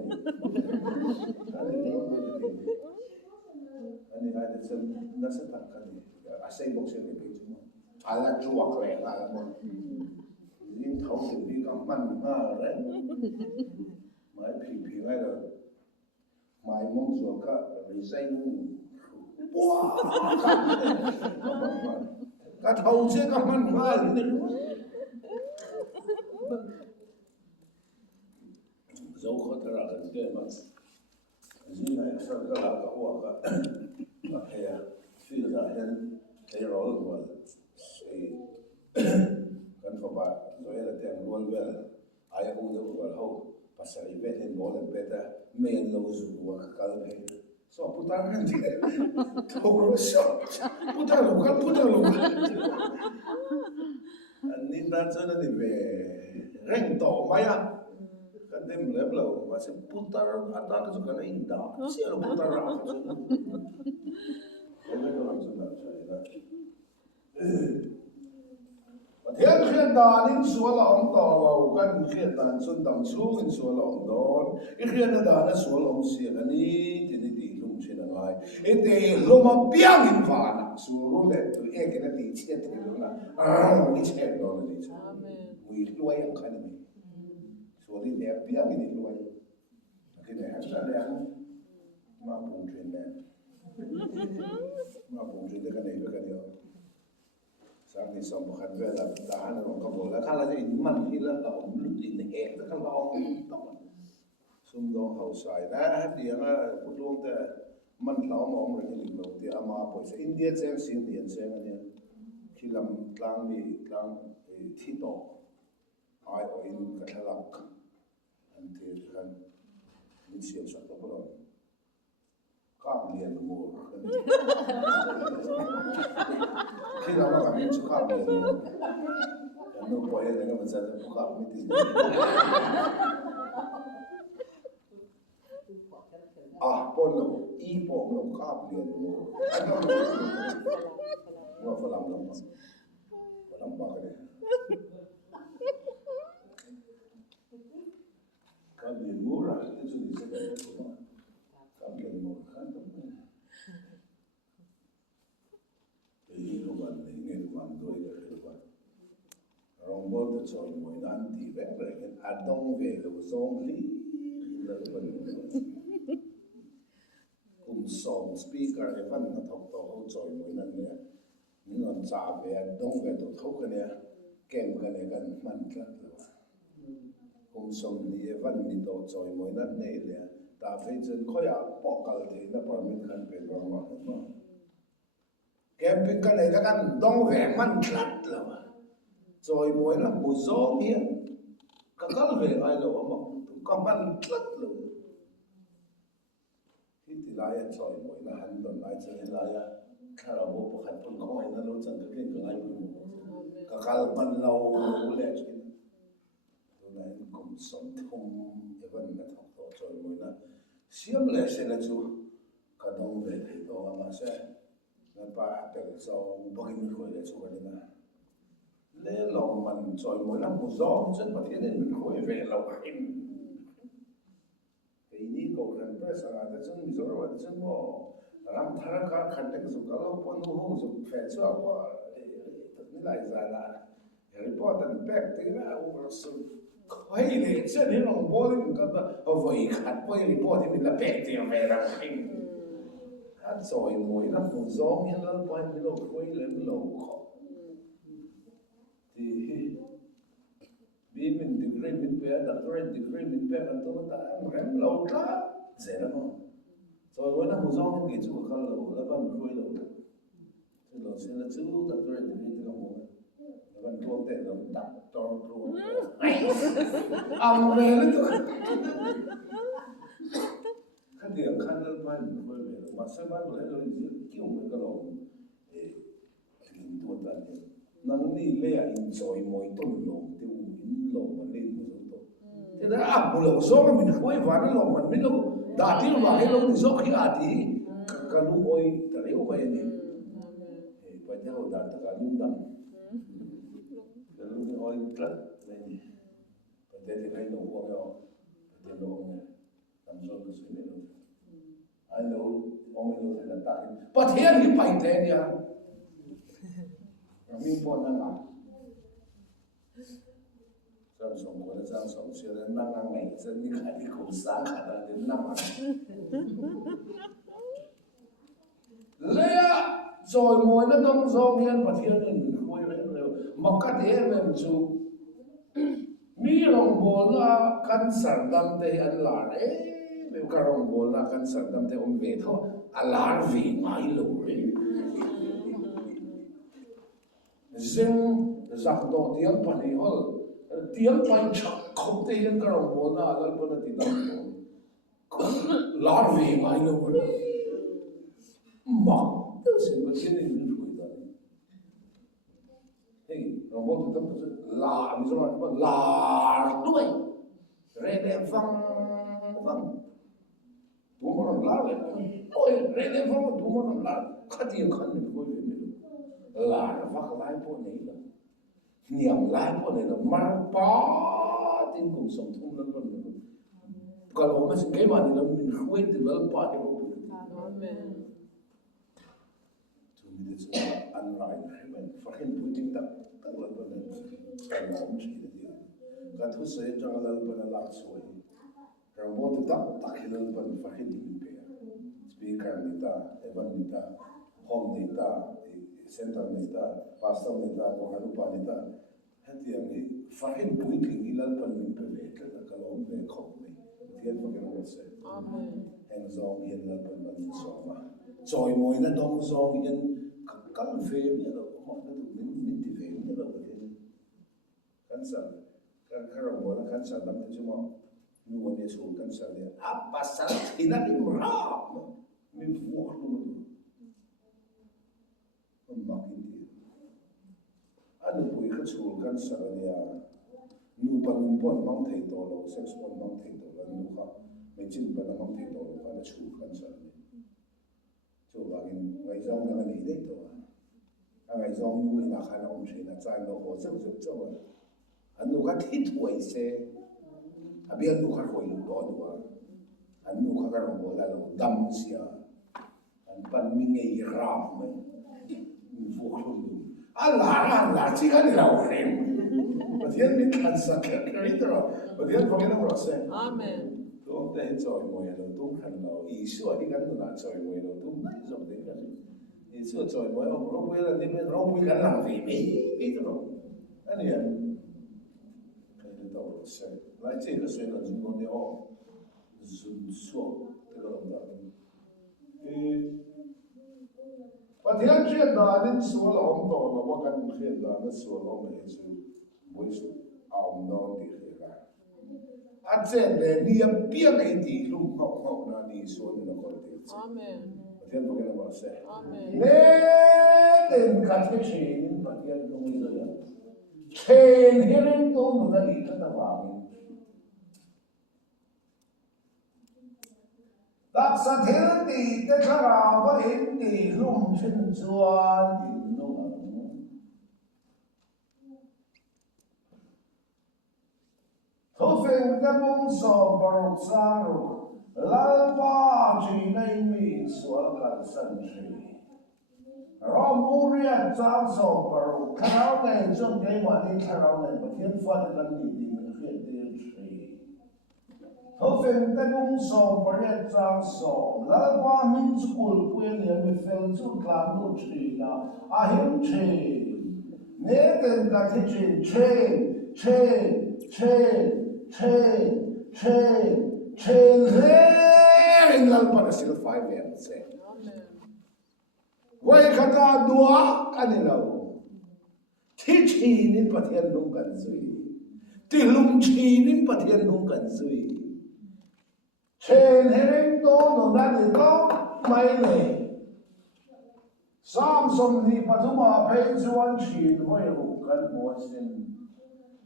你看这那是他看的，谁不是的背景嘛？俺来做来了嘛，人头是比较慢啊人，买皮来了。mai mong xuống cả vì danh wow cả thầu chưa cả man mai dấu khó thật là cái gì mà gì này sao cái là cái hoa cái hay à phi là hiện hay rồi mà cần phải bảo rồi là tiền luôn về ai cũng được vào hậu pasal ibet en bolen beta men lo zuwa kalbe so putar kan dia toro shot putar lo ni na chana ni ve reng to maya kan dem lep lo ma se putar ata ka kan inda se lo putar ra kan ko lam chana thiên khiết đàn in số lòng tàu căn khiết đàn xuân đầm xuống in số lòng đón in khiết đàn nó số lòng xiên anh đi thì lùng trên là ngay in thì lùng mà biang in phản số lùng lệ từ em cái này thì chết thì lùng là cái chết đó là gì mùi loay ăn cái này số đi đẹp biang in loay cái này hắn là đẹp mà bùng truyền này mà bùng truyền cái này với cái điều sáng nay xong một khăn về là đã là một câu là khá là gì mình khi là ông lúc đi này hẹn rất là lo xung đột hậu sai đã thì là một luôn thì mình lo mà ông cái lịch đầu thì ama bởi vì India xem xin tiền xem này khi làm lang thì thi tổ ai ở in cái là anh thì kan mình siêu sắc đó rồi các liền mua khi nào mà mình chụp các liền mua nó quay lại cái mình sẽ chụp các mình thì bốn lô y bốn lô các liền mua nó phải làm ba cái này các liền mua ra cái chuyện gì sẽ đấy các liền mua khá tốt thì các bạn này nghe các bạn đôi cái các bạn rong bol được cho mỗi năm thì vẽ về cái adong về là zong lý là vấn cùng song speaker cái phần nó thọc tổ hỗ trợ mỗi năm này những con trả về adong về tổ thấu cái này kèm cái này gần mạnh rất là cùng song đi cái phần đi tổ cho mỗi năm này là ta phải chân khơi áo bỏ cái thì nó phải mình cần phải bảo mà camping cái này là cái dong về mạnh rất là rồi mỗi lần mùa gió miếng các về ai lâu mà có mạnh rất là khi thì lại rồi mỗi lần hành động lại chơi lại khi nào bố hành động có ai nó luôn chẳng cái cái lại các mạnh lâu lệ chứ tôi này cũng sống thông cái vấn đề học tổ rồi mỗi lần xiêm lệ sẽ là chú cái dong về thì đó mà sẽ nó ba cái sau bao nhiêu người để chú cái này lẽ lòng mình rồi mỗi năm một gió chân mà thế nên mình khối về lâu hành thì ní cầu khẩn phải sang là chân mình rồi mà chân mò làm thằng cả khẩn cái số cả lâu quan hô số phải cho qua như lại ra là report and back thì là số khối này chân thì lòng bố thì mình có vậy khẩn với report thì mình là back thì về là hành rồi mỗi năm một gió như nó bao nhiêu lâu khối lên lâu khó thì vì mình degree mình bé doctorate degree mình bé kan to ta rem lâu ra dễ lắm rồi với năm một gió mình kỹ chú khăn lâu là bạn khối lâu thì lâu sẽ là chú doctorate degree thì không muốn là bạn tuôn tiền là đắp to tuôn về lên tôi khăn điểm khăn lên bạn khối về mà sao bạn lại rồi kiểu mình cái lâu thì tuôn ta nang ni le a enjoy moi ton lo te u in lo man le mo to te da a bu lo so ma min khoi va na lo man min lo da ti lo ke lo ni so khi a ti ka lu oi ta le o ba ni e pa ja o da ta ka lu dam ka lu ni oi tlat le ni pa te te kai lo o yo te lo ne tam so ko su ne lo ai lo o mi lo te da ta pa te ni pa te ni a mình bỏ năng à, trong sống của nó trong sống xưa đến năng năng này dân như khai đi khổ sáng khả năng đến năm à, lẽ rồi mỗi nó đông do thiên và thiên nên mình khui lấy rồi mà cái thế mình chú mi lòng bồn là căn sản đam thế anh là đấy, nếu cái lòng bồn là căn sản đam thế ông về thôi, anh là vì mãi lâu đấy. Zeng giặc đồ tiếng pani hol tiếng pani chắc không thể hiện cái lòng bồn là lần bồn là tiếng bồn lát về ngay lâu mặc tôi xem cái chuyện này mình phải đó hey lòng bồn tôi tâm là mình nói là đuôi re đẹp văng văng đủ mà làm lá vậy đuôi re đẹp văng đủ mà làm lá khát tiếng khát mình coi về mình là vác lái bộ này là niệm lái bộ này là mang bá tin cùng sống thông lên luôn kalau mà cái mà thì là mình khuyên từ đó bá cái bộ chúng mình sẽ ăn lại mình phát hiện bụi tinh tắc tắc lên bên này cái nào cũng chỉ là gì cái thứ sẽ trong lên bên là suy rồi bộ tinh tắc tắc lên bên phát hiện mình bé speaker người ta event người ta home người ta center nita, pastor nita, kohanupa nita, hati yang ni fahim bui tinggi lan pan peve kan kalau me khom me, tian pakai rasa. Heng zong hian lan pan pan soma, joy moi na dong zong hian kal ve ni lo, mo na tu min ti ve ni lo kan kan san kan karang bola kan san lam tu cuma nuôi để xuống căn sản này apa sản thì nó đi rap mình vuông luôn mà kinh tế anh bùi khát xuống căn sản này nu bằng bọn mang thầy tổ lâu sex bọn mang thầy tổ lâu nu khá mình chỉ bằng mang thầy tổ lâu khá là xuống căn sản này cho bằng ngày dòng là ngày đấy thôi ngày dòng nuôi là khá là ông chuyện là trái nó có rất rất cho anh nu khá thích tuổi xe abi an nu khá khôi lu đó nữa anh nu khá cái rồi là lu đâm xia anh ban mình ngay ram mình vuông luôn là chỉ cái nào khen mà thiên mình can sa cái đó mà thiên phong nó rồi sẽ Amen. đúng thế rồi mọi người都看到Isu đi cái nó là rồi mọi người都ないぞねIsu rồi mọi người ông bây giờ nên ông bây giờ làm gì mấy cái đó anh em cái đó sẽ lại这个虽然中国的哦是说这个东西và thế chuyện đó nên số là ông tổ là what cái chuyện đó nó số là ông ấy chứ với số ông đó thì cái ra à chuyện này đi biết cái gì luôn học nó đi số nó có thể Amen. thế nó cái nó sẽ Amen. nên cái chuyện mà cái nó mới rồi chuyện hiện nay tôi muốn là đi cái nào vào đặc sắc thiên địa tất cả và hiện địa lung chân chuan in nông thổ phèn các bông sò bầu sa ru lai ba chỉ nay mi sual kan san chi Ramuria trang sò bầu khao này trong cái mà đi khao này mà thiên phật kan đi đi mình khuyên tiên chi thổ phèn các bông sò bầu trang sò lai ba min school quên liền mình phèn chút làm lúc chi na à hiểm chi nếu tên cả thế chuyện chain in lalpa na sila 5 years Amen. Wai kata dua kanilaw thi chi nin pathian lung kan zui ti lung chi nin pathian lung kan zui chain hereng to no na ni to mai ne Samson ni patuma pei chuan chi voi ru kan mo sin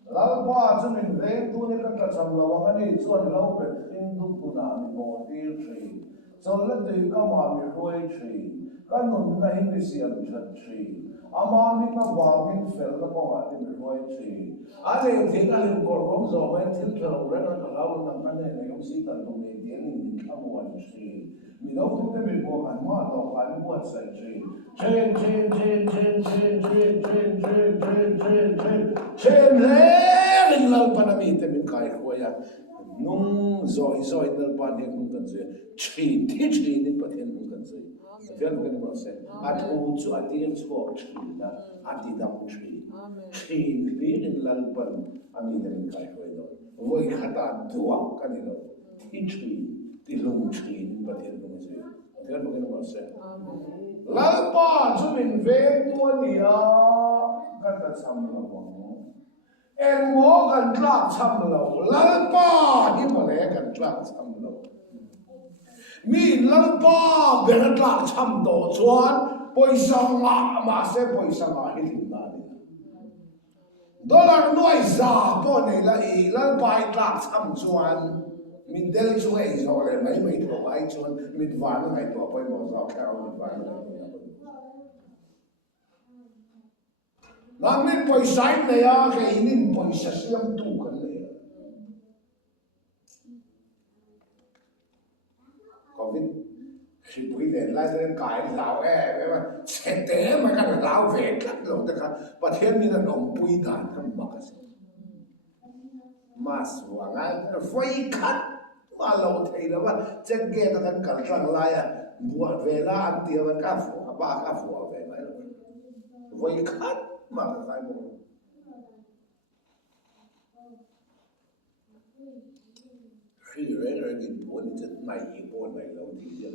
lalpa chumin ve tu ne ka cham lawa ani chuan lo pe thing du puna mi mo tir thi chon la tui ka ma mi roi thi kan nun na hin mi siam that thi ama mi na wa min fel na ko ha ti mi roi thi ane thing a lim ko rom zo mai thil thlo ra na ka lau na kan ne yom si ta lu ne tian ni ka mo an thi mi lo tu te mi ko an ma to kan buat sai thi Chen lên lal panami te min kai khoya nung zoi dal pan he nung kan je chi ni pathen nung kan je vel kan mo se at u chu ati chu chi na ati dam chi ni lal pan ami te min kai khoya do voi khata duwa kan ni ti lung chi ni pathen nung je vel kan mo se lalpa chumin ve tu nia kan ta sam lo mo en mo kan tlak cham lo lalpa hi mo le kan tlak cham lo mi lalpa ber tlak cham do chuan poisa ma se poisa ma hi lim na ni dollar noi za po nei la i lalpa i tlak cham chuan min del chu ei zo le mai to ai chuan mit van ngai to poi mo za ka mit van Nang ni poisa ne ya ke inin poisa siam tu kan le Covid khi bui le lai den kai lao ma se te ma kan lao ve kan lo ta ka pa thian ni na nom pui dan kan ma ka se mas wa ngai foi khat ma lo thei da ba che ge ta kan kal tlang lai a bua ve la an tia ba ka fu ba ka fu ve mai lo voi khat mà cái phải một khi rồi nhìn buồn thì này buồn này lâu thì giờ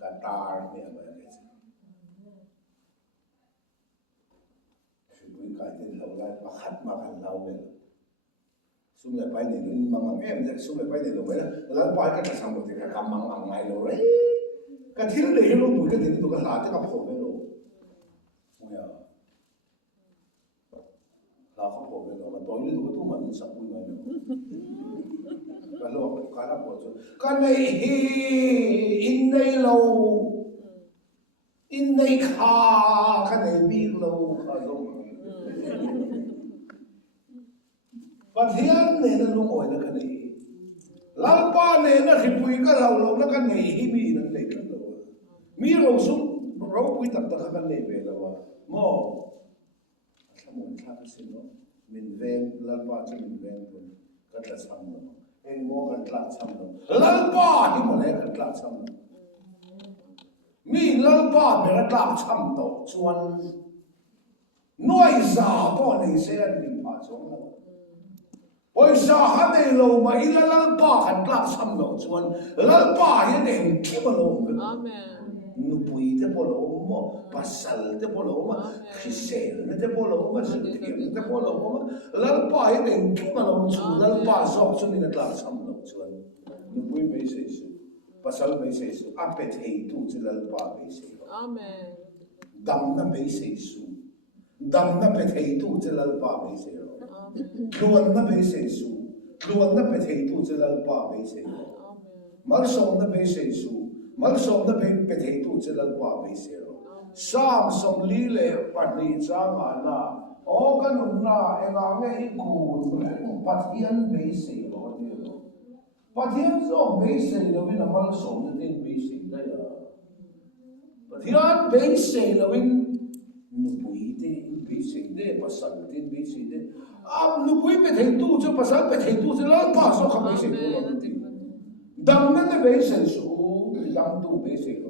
cả ta này mà cái gì khi quý cái tên lâu lại mà khát mà khát lâu vậy xung lại bay này luôn mà em thì xung lại bay này luôn vậy là bay cái thằng một thì cái cầm mang ăn ngay rồi đấy cái thứ này luôn bụi cái thứ cái lá cái cặp hộp đấy luôn bây giờ lá cặp hộp đấy luôn mà tối nay tôi mình sắp bụi này cái lúc cái là bộ cái này in đây lâu in đây khá cái này biết lâu khá lâu và thiên này nó luôn ngồi nó cái này lão ba này nó thì bùi cái đầu lâu nó cái này hi mi nó này cái lâu mi lâu sung rau bùi tập tập cái này về lâu mò sao muốn sao cái gì đó mình ven lão ba cho mình ven thôi cái là sao đó em mua cái là sao đó lão ba thì mà lấy cái là sao đó mi lão ba bị cái là sao đó chuan nói giả bao này sẽ bị phá xuống đâu ôi sao hắn này lâu mà ít là lão ba cái là sao đó chuan lão ba hiện nay kim mà lâu nụ bùi thế bao lâu mà pasal thế bao lâu mà khisel thế bao lâu mà sự tiệm thế bao lâu mà lão ba hiện nay kim mà lâu chuan lão ba sọc cho nên là sao đó chuan nụ bùi mấy sự pasal mấy sự apet hay tu chỉ lão ba mấy sự đam na mấy sự đam na pet hay tu chỉ lão ba mấy sự luan na mấy sự luan na pet hay tu chỉ lão ba mấy sự mal som na mấy sự mal som na pet hay tu chỉ lão ba mấy sự sam som li le pat ni chang ana o kanun na enga nge ikun pathian mấy sự lo đi pathian zo mấy sự lo win mal som na tin mấy sự đây là pathian mấy sự lo win nupui te mấy sự đây pasal tin mấy sự đây nupui pet hay tu cho pasal pet hay tu cho lão ba so kham mấy sự lo đi dam na mấy sự dam tu mấy sự lo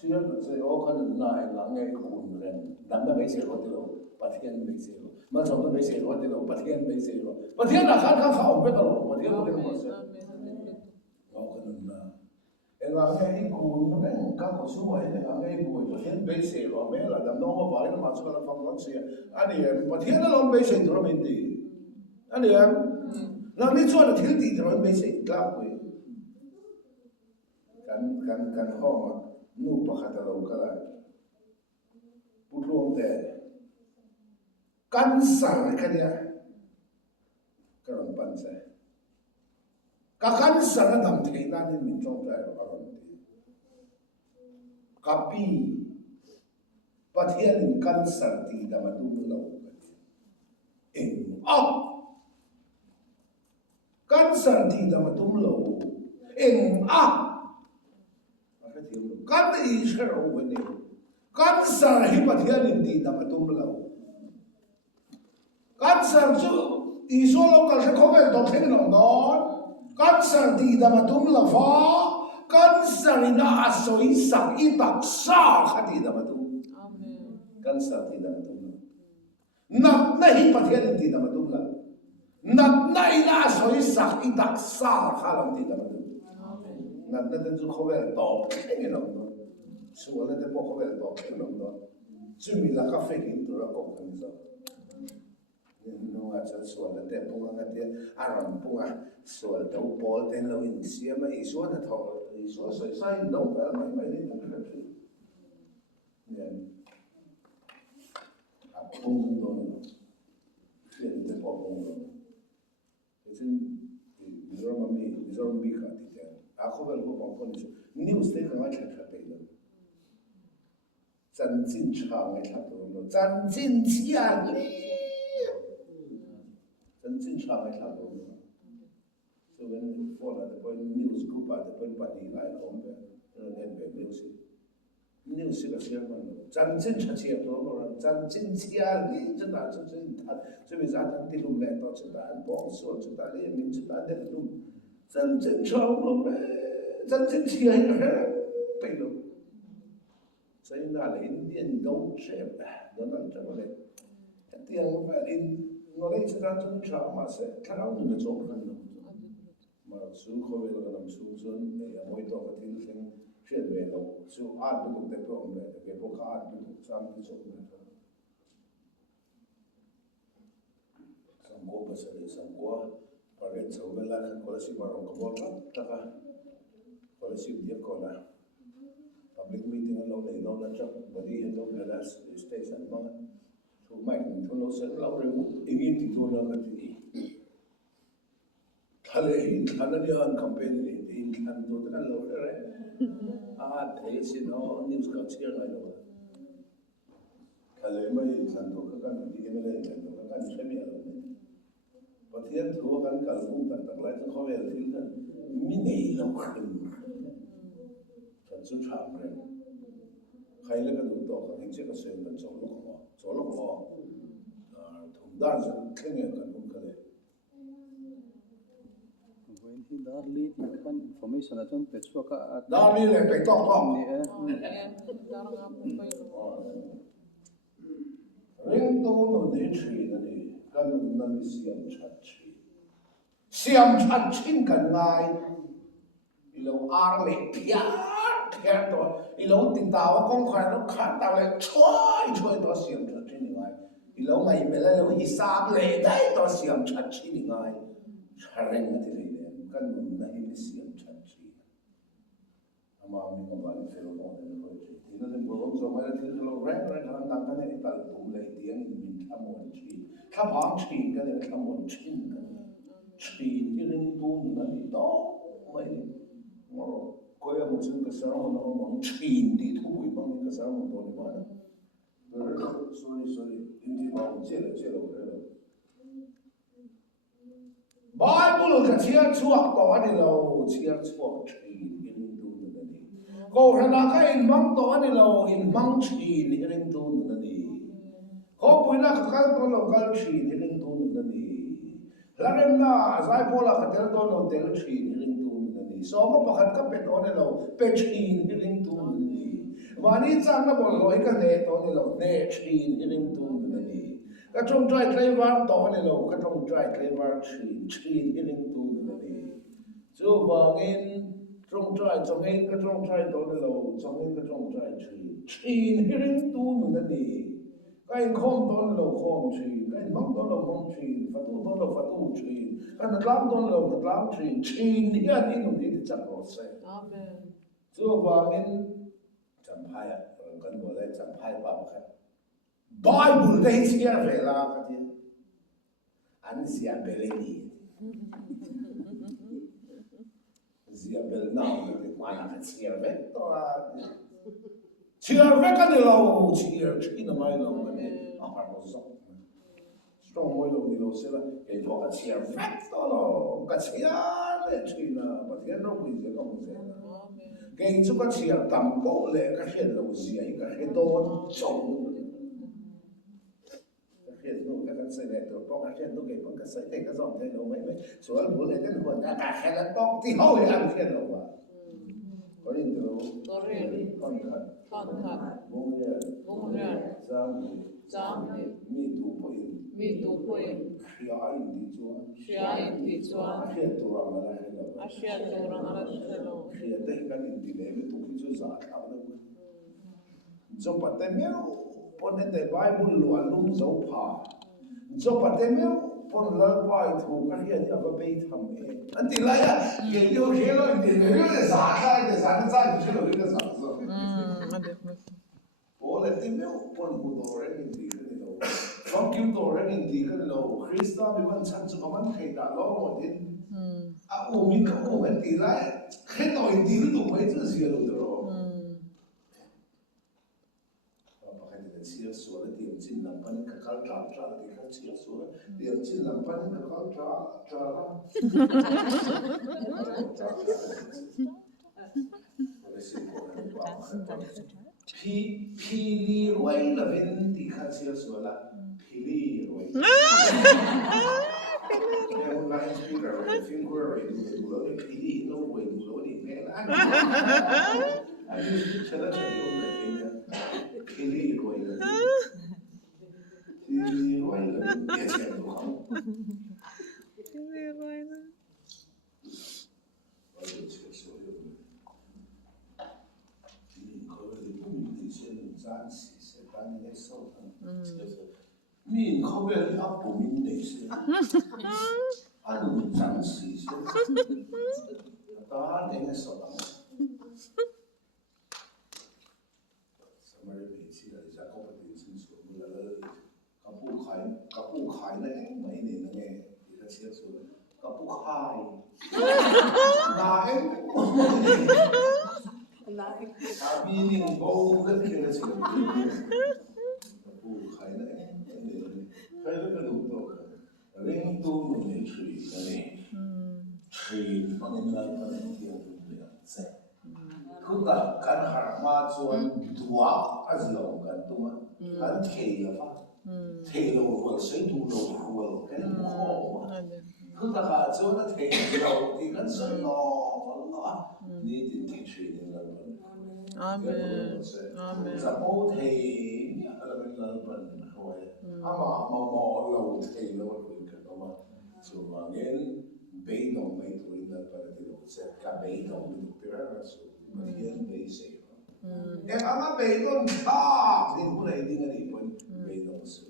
siya say o kan na enga nge ikun ren dam na mấy sự lo đi pathian mấy sự lo mal som na mấy sự lo đi pathian mấy sự lo pathian là khác khác khảo biết đâu pathian có cái gì o kan na enga nge ikun ren ka ko su wa enga nge ikun pathian mấy sự lo me la dam no ma ba na ma su la phong lo sia ani pathian la lo mấy sự rồi mình đi ani na ni cho là thiếu đi rồi mấy sự ka ko kan ho ma nu pakhat lo kala putlong te kan sa kanya karon pan sa ka kan sa na dam thei na ni min chong tai aron ti kapi pathian kan sa ti da ma du lo en up kan sa ti da ma du lo en up kan i shero wene kan sa hi pathian in di da ma tum lo kan sa chu i so lo ka se khovel to theng no don kan sa di da ma tum lo fa kan sa ni na asoi sak i tak sa kha di da ma tum amen kan sa di da ma tum nat na hi pathian in di da ma tum lo nat na i na asoi sak i tak sa kha lam di da ma tum nat na den chu khovel to theng no sual na depo ko vel to no do chumi la ka fe kin to ra ko kan so no nga cha sual na depo nga te aram punga sual to pol ten lo in sia ma i so na tho i so so sai no ba mai ni ta ka chi ne a pung do no fe de po pung do etin bizor mi ka ti te a ko vel ko pon ko ni news te ka nga cha pe do真正长的差不多，真正强的，真正长的差不多。所以呢，后来的把 news group 啊，的把你来讲的，那边news 个什么呢？真正出钱多了，真正强的，真的真正他，所以咱当地路来到这单，帮说这单的民这单的路，真正长了嘞，真正强的，背了。所以那里面都这样，都能这么的。这样我我来这单正常嘛是，看到你的做不能弄。嘛，苏口为了能苏尊，哎呀，每到个天生选为了，苏按不懂的不懂的，给不看按不懂，咱们做不了。什么 samgo pasal samgo pakai coba lah kolasi barang kabur lah tak kolasi dia kola public meeting lo nei lo na chak body hello la station ma so mai thun lo sen lo re ingin ti to na ka ti thale in thanani an campaign ni in than to ta lo re thei si no news ka chiar ngai lo thale mai in than to ka kan ti me le than to ka kan chemi lo pathian thu kan kalbung tak lai to khawel thil kan mi nei lo khun chú chạm rồi, khai lên cái đồ đó, hình như cái xe mình走路thùng đá rồi, cái này cần cũng cái này. When he darli kan information aton petso ka at darli le pe tok tok ni ring to no de chi na ni kan na ni siam chat chin kan ngai ilo ar le pia kher to ilo tin tao kong khar no khan tao le choi to siam chat chin ngai ilo mai me la lo hisab le dai to siam chat chin ngai chareng na ti le kan na hi siam chat chin ama mi ko ba ni felo mo de ko chi ti na den bo so mai ti lo rang han ta kan ni tal tu le tiang min tham mon chi kha bang chi kan ni tham mon chin kan chi ni rin tu na ni to mai moro ko ya mo chen ka sa mo no mo chi ni tu bui bang ni ka sa mo to ni ba sorry in ti ba che le Bible ka chia chuak to ani lo chia chuak chi in tu na ni ko hana ka in mang to ani lo in mang chi ni in tu na ni ko puina ka kal to lo kal chi ni in tu na ni larem na zai pola ka tel to lo tel chi ni in tu na ni so ma pakhat ka pe to ni lo pe chi ni in tu na ni mani chang na bol loi ka ne to ni lo ne chi ni in tu na ni ka trong trai klei war to ni lo ka trong trai klei war chi in tu na ni chu wangin trong trai ka trong trai to ni lo trong in ka trong trai chi in tu na ni ka in khom to ni lo khom chi ka in mang to lo mang chi fa tu to lo fa tu chi ka na lam to lo na lam chi ni ya ni no ni chak ro se amen chu wangin cham phai kan bo le cham phai ba kha Bible đây chia về là cái gì? Anh chia về đi. Chia về nào thì mà là chia về to. Chia về cái này lâu chia chỉ là mấy lâu cái này à phải có giống. Strong mấy lâu đi lâu xí là cái chỗ cái chia về to lo cái chia để chỉ là mà thiên nó quy gì không thế. Cái chỗ cái chia tầm cố lệ cái hiện lâu gì ấy cái hiện đó trồng cái xây đẹp rồi có cái tôi kể con cái xây thành cái dòng thế đâu mấy số anh muốn lấy cái nguồn đã cả hai là to thì hậu thì ăn kia đâu mà có đi đâu con thật bông nhện giang mi tu bồi khi ai đi chua khi tu ra mà lại hello khi đây cái đi để với tu khi chua giả thảo đâu trong bản tem mèo con nên để Bible luôn luôn dấu phá cho bắt em yêu con lỡ bài thủ cái hiện ở bên bên thầm ấy anh tỷ lại à cái điều kia rồi thì nếu như giả cái thì chưa được cái giả rồi bố là em yêu con cụ đồ đấy nhìn tí cái đâu con cứu đồ đấy nhìn tí cái đâu Christa bị con chăn cho con thầy đã lo một đến à mình không anh tỷ lại cái tội tí cái tụng mấy chữ gì rồi chia số là điểm chín làm phân cả các trả thì các chia số là điểm chín làm phân cả các trả pili ruồi là bên thì các chia số là pili ruồi em nói speaker phim của rồi đủ lối pili nó ruồi đủ lối đi nghe là anh sẽ nói chuyện không được pili ruồi pili ruồi là nghe chuyện được không pili ruồi gian chỉ sẽ bán những cái sâu hơn minเขาเป็นอัปปุมินเนสอันนู้นจันสีเสตาเองสอนสมัยเด็กที่เราจะเข้าไปเรียนสิ่งสูงมือเลยกับผู้ขายนั่นเองไม่เนี่ยนั่นเองที่เราเชื่อสุดกับผู้ขายนาเองอาบีนี่โบ้ก็เชื่อสุดกับผู้ขายนั่นเองใครก็ดูตัวเรื่องตัวมันเนี่ยช่วยกันเนี่ยช่วยมันเนี่ยมันเนี่ยที่เราดูเนี่ยเสร็จคือแต่การหามาส่วนตัวอาจจะลงกันตัวการเที่ยวฟ้าเที่ยวหัวใช้ดูเราหัวแค่หัวคือแต่การส่วนนั้นเที่ยวที่กันใช้ล้อนี่ที่ที่ช่วยเนี่ยเราเป็นอาเมนอาเมนจะโอ้เที่ยวอะไรเป็นเราเป็นหัวอามาเราเที่ยวเราเป็นกันตัวมาส่วนเงี้ยเบย์ดองไม่ตัวนี้เราเป็นที่เราเสร็จกับเบย์ดองไม่ตัวเปล่าส่วนมันเงี้ยเบย์เสียเอ็งอามาเบย์ดองข้าดิ้งคนไหนดิ้งอะไรคนเบย์ดองสุด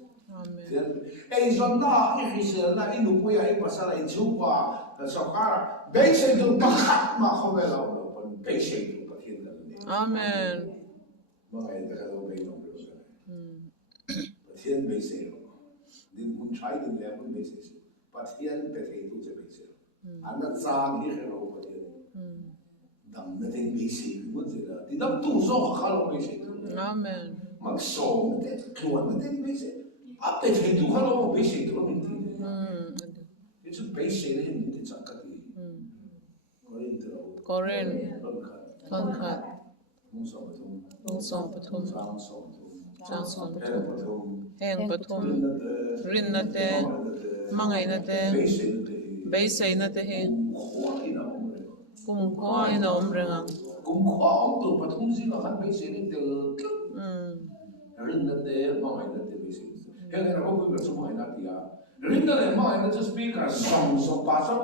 เอ็งส่วนน่ะอีกสิ่งน่ะอีลูกผู้ใหญ่ภาษาอะไรชูกว่าแต่สกัดเบย์เสียตัวบังคับมาเข้าไปเราเป็นเบย์เสียตัวประเทศนั้นเนี่ยอาเมนเมื่อไงแต่เราเบย์ดองเป็นอะไรประเทศเบย์เสียดิ้งคนใช้ดิ้งแล้วคนเบย์เสียประเทศประเทศตัวจะเบย์เสียอันนั้นจางนี่เราประเทศดำนั่นเองไม่ใช่มันจะได้ที่ดำตุ้งโซ่ข้าเราไม่ใช่อาเมนมักโซ่นั่นเองขวานนั่นเองไม่ใช่อาเป็นเหตุข้าเราไม่ใช่ตัวมันที่นี่จะไม่ใช่เลยมันจะจักรดีกอรินทอนขัดมุงสองปฐุมจางสองปฐุมแห่งปฐุมรินนาเตมังไงนาเตเบย์เซนาเตเฮกุมควายน้อมเรื่องกุมขวางตัวปฐุมสิเราหันไปเสียนี่เดือดรินนั่นเองมองไอ้นั่นเองไม่ใช่เฮ้ยเราพูดแบบสมัยนั้นที่อ่ะรินนั่นเองมองไอ้นั่นจะสปีกเกอร์ส่งภาษา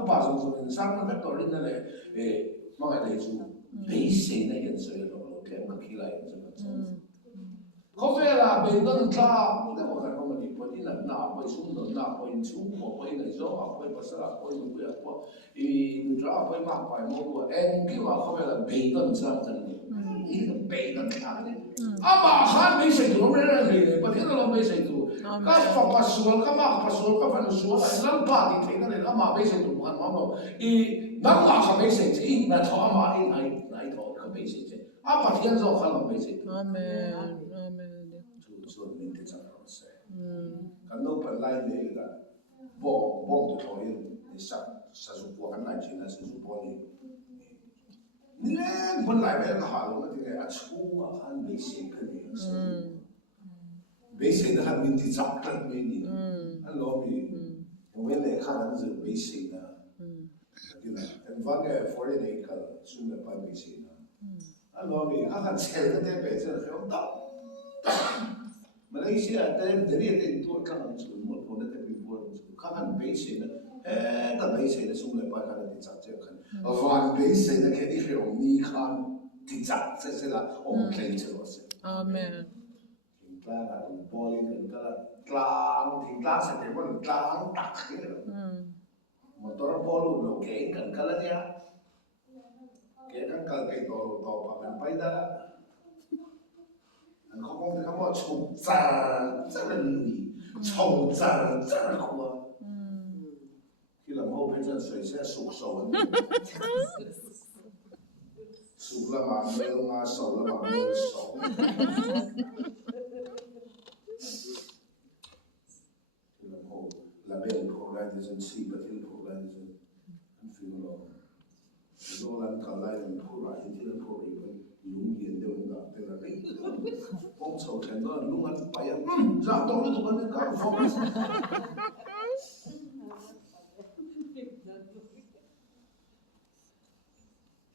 สังนั่นเป็นตัวรินนั่นเองมองไอ้นั่นจู่ไม่ใช่ในยันสุดเราแค่มาขี้ไล่ยันสุดเขาเวลาเป็นต้นข้าวแต่ว่าเขาไม่ได้พอที่นั่นน่าไปสุ่มนั่นน่าไปชุ่มไปในโซ่ไปภาษาไปนู่นไปอ่ะว่านู่นจะไปมากไปมากกว่าเอ็งคิดว่าเขาเวลาเป็นต้นข้าวกันนี่นี่ก็เป็นต้นข้าวนี่อามาขันไม่ใช่ตัวไม่ได้เลยประเทศเราไม่ใช่ตัวก็ฟังภาษาก็มาภาษาก็ฟังภาษาอะไรนั่นปาที่ที่นั่นเลยอามาไม่ใช่ตัวมันมาบอกนั่งมาเขาไม่ใช่ที่นั่นเขาอามาไหนเขาไม่ใช่ที่อาประเทศเราเขาไม่ใช่ตัวอาเมนอาเมนส่วนนี้ที่จะเราเสียกันโน้เป็นไล่เลยก็บอกตัวเขาเองนี่สักพวกกันไหนที่นั่นสักพวกนี้นี่แหละคนไล่ไปก็หาลงมาที่ไหนอ่ะชูอ่ะฮันไม่เสียกันเนี่ยไม่เสียนะฮันมีที่จับกันไม่ดีอันล้อมีผมไม่เลยข้านั้นจะไม่เสียนะที่นั่นแต่ว่าแกฟอร์เรนเองก็สุ่มไปไม่เสียนะอันล้อมีข้ากันเสียก็ได้เป็นเสียเขาต้องมาเลเซียแต่เดี๋ยวนี้ตัวข้างสุดหมดคนได้เป็นผู้ข้างเบสเนี่ยแต่เบสเนี่ยสุ่มเลยไปข้างที่จับเจ้าขันวันเบสเนี่ยแค่ที่เรามีข้างที่จับเสร็จแล้วโอ้เคยเจอเสร็จอาเมนถึงกลางอ่ะถึงบอลถึงกลางถึงกลางเสร็จแล้วมันกลางตักเลยมันตัวบอลเราเก่งกันกันแล้วเนี่ยเก่งกันกันไปต่อกันไปได้เขาคงจะคำว่าชูจ้าจ้าเลยชูจ้าจ้าขวาที่เราพูดเป็นเฉยๆสุกโซนสุกละมาเมื่อมาโซละมาเมื่อโซที่เราพูดละเบลโปรแกรมที่จะซีบัติลโปรแกรมที่จะฟิลโลโดนกันกันไล่มันพูดอะไรที่เราพูดอีกลุงเย็นเดินแบบเป็นอะไรผมโซ่แทนก็ลุงมันไปอ่ะจะต้องรู้ตัวมันก็ฟ้อง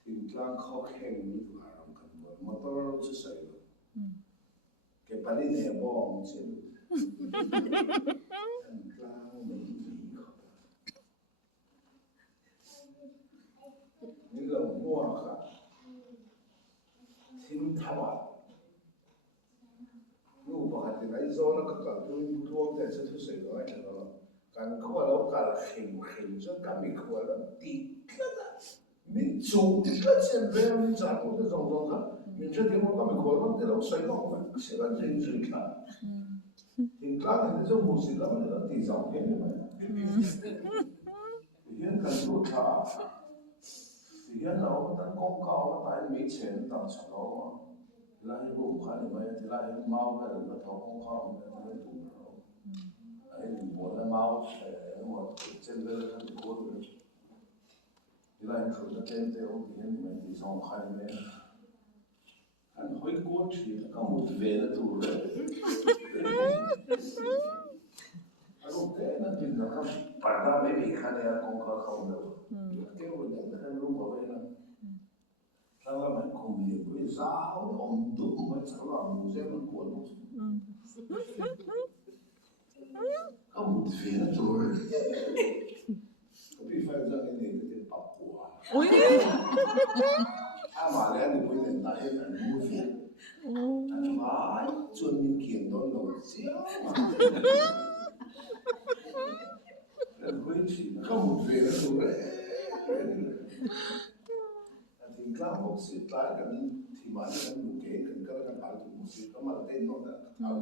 ทีมกลางเขาแข่งมีอารมณ์กันบ่มาตลอดจะใส่เลยแกไปเล่นเนี่ยบ้องเช่นกลางไม่ดีนี่ก็มั่วค่ะทิ้งทว่าลูกปกติไร zona ka ka tuin tuang te chu sei lo ai lo kan khua lo ka khing khing cho ka mi khua lo ti ka da min chu ka chen ve min cha ko de zong zong ka min che ti mo ka mi khua lo te lo sei lo ma se ba jin zui ka tin ka ne zo mu si la ma de ti zong ke ne ma hiện cần lúa thả thì hiện nào tấn công cao tại mấy chuyện tầm sáu đó là những vùng khác thì bây thì là những máu cái là thọ công cao thì nó lên tụng rồi ấy muốn là máu sẽ một trên đây là thân cố rồi thì là những thứ nó trên tiêu thì hiện mình thì xong khai lên anh hỏi cố thì có một về là tụ rồi anh thế nó chỉ là không phải ra mấy vị khai lên công cao không đâu cái vấn đề là lúc mà vậy là sao mà mình cùng nhiều với giáo ông tụng mới sao là một cái vấn của nó có một phía nó rồi vì phải ra cái này cái bảo của mà lại thì bây giờ ta hiện là một phía anh nói chuẩn mình kiện đó nổi xíu Quên chỉ nó không một về nó rồi thì các học sĩ tại cái thì mà nó đủ kế cần các bạn học một sĩ có mà tên nó là học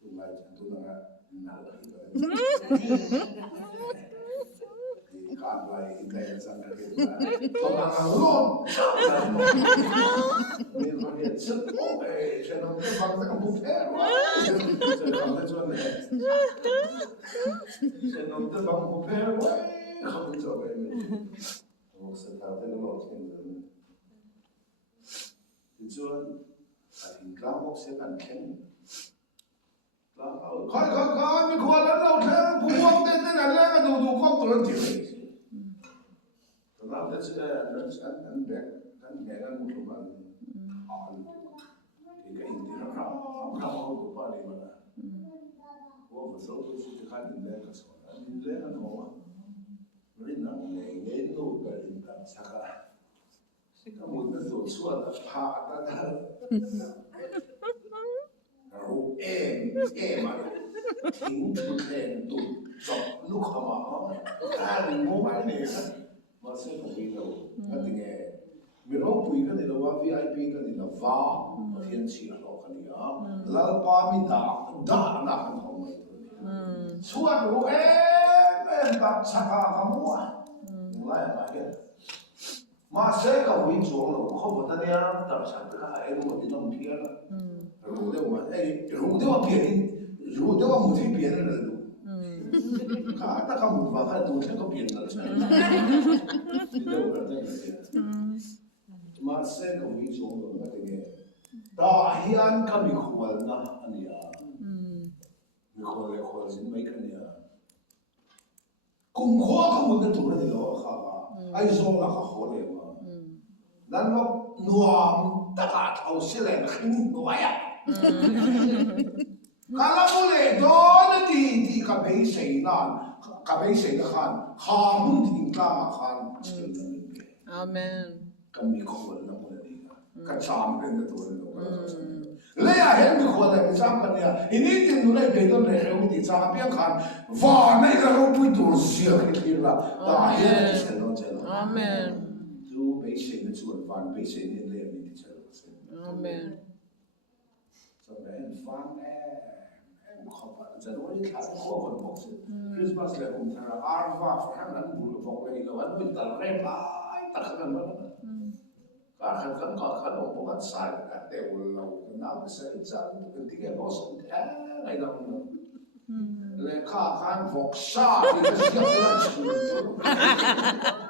chúng lại chẳng tôi là nào thì các lại cái sang cái là có mà luôn nên mà hiện sức ốm ấy cho nó cái bằng cái không thể rồi cho nó cho này cho nó cái bằng không thể rồi không cho cái một sự thao tác nó một chuyện rồi thì cho thì các học sẽ cần khen khỏi mình khoa lên đâu thế phụ huynh tên tên là cái đồ không tụi nó chịu tụi nó sẽ anh bé anh một lúc anh thì cái gì nó không có bao nhiêu mà vô một số tôi sẽ khai định lên cái số định lên là không rồi nằm này nô cái định làm sao cả cái một cái số số là phá ta rồi mà tiếng tụt lên tụt chọc lúc họ mà ta đừng mua máy này mà sẽ không biết đâu cái gì nghe mình không biết cái gì đâu VIP cái gì là vào thiên chỉ là cái gì à là ba mươi đã là không mấy suốt rồi em đặt sạc cả mua lại mà cái mà sẽ có vị trí rồi không có cái đặt sạc cái em một cái đồng tiền rồi đấy mà rồi đấy mà biển rồi đấy mà một cái biển rồi cả ta không một vài cái đồ thế có biển rồi đâu có cái mà sẽ có vị trí rồi cái gì ta hiện cái mình khoan na anh ya mình khoan xin mấy cái này cùng khoa không một cái đồ này đâu cả ai dùng là khó khó đấy mà nên nó nuông tất cả thầu sẽ là khinh nuông à kalau boleh don di kabe seinan kabe seinan hamun tingkah makan Amen. Kami kuat nak boleh ni kacam kan tu Leia hen mi kuat ni sam kan ya ini tin mulai betul ni heu di sam piang kan wah ni kalau pun tu sia kita dah hen di sana je Amen. tu be sei ni cuan van be sei ni le ni di sana Amen. cho nên fan không phải là nói cái khó còn một sự Christmas là cùng thằng Arva phải hàng lần buổi vòng này nó vẫn bình tĩnh rèm lại tất cả các bạn cả khăn khăn cả khăn ông bố sai cả đều lâu cái nào cái sẽ ra cái tiếng cái boss thế này đâu lệ khá khăn vọc sa thì cái gì cũng là chịu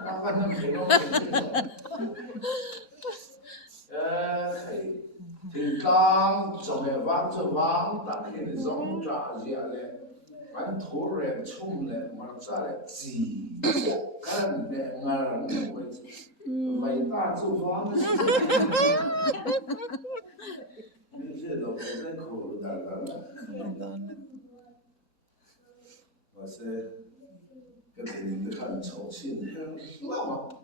các bạn năm thì nó thì càng cho mẹ cho vang ta khi thì giống trả gì à lệ anh thua rèm chung lệ mà ra lệ gì cái mẹ ngang vậy ta cho vang như thế đâu có cái khổ đau đớn mà sẽ cái tình hình很丑气很老嘛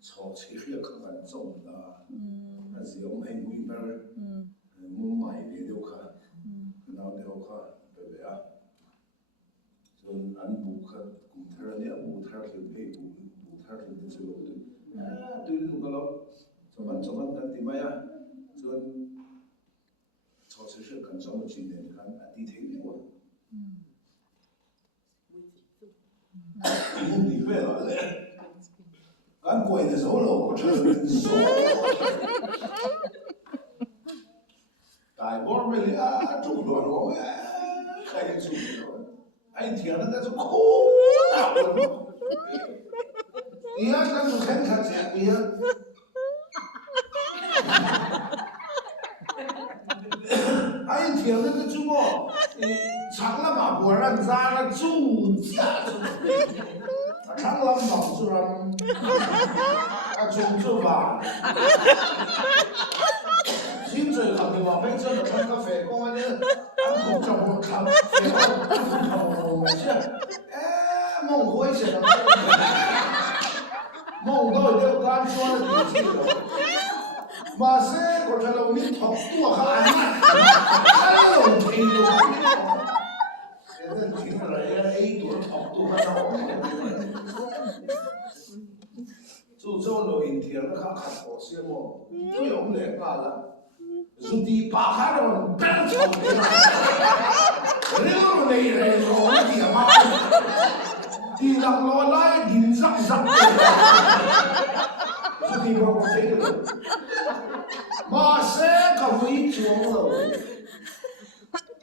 丑气也很重的但是我们很明白muốn mày để đâu cả nào đều 看古天儿呢，古天儿挺配古天儿挺的这个对这个了，怎么那怎么呀？这超市是看什么今年看地铁过，你会了嘞，俺贵的时候了，我这说，大波没了，中了我还得中了，哎天呐，那是苦大了。你要那是很看见，你要，哎天，那个什么，长了嘛，果然咱了猪家子，长了毛子了，猪吧，现在看的话，反正就看个飞光的，俺不叫我看飞光，看我们去，哎，梦回去了。梦到一个干说的地气了，马上我这老民头多汗呐，还有听了，现在听了哎多头多汗了，就走路一天了看好些么，不用来干了，是第八汗了，别吵了，溜了人老爹妈。地上落来地上，这地方我这个，马上可会装了，不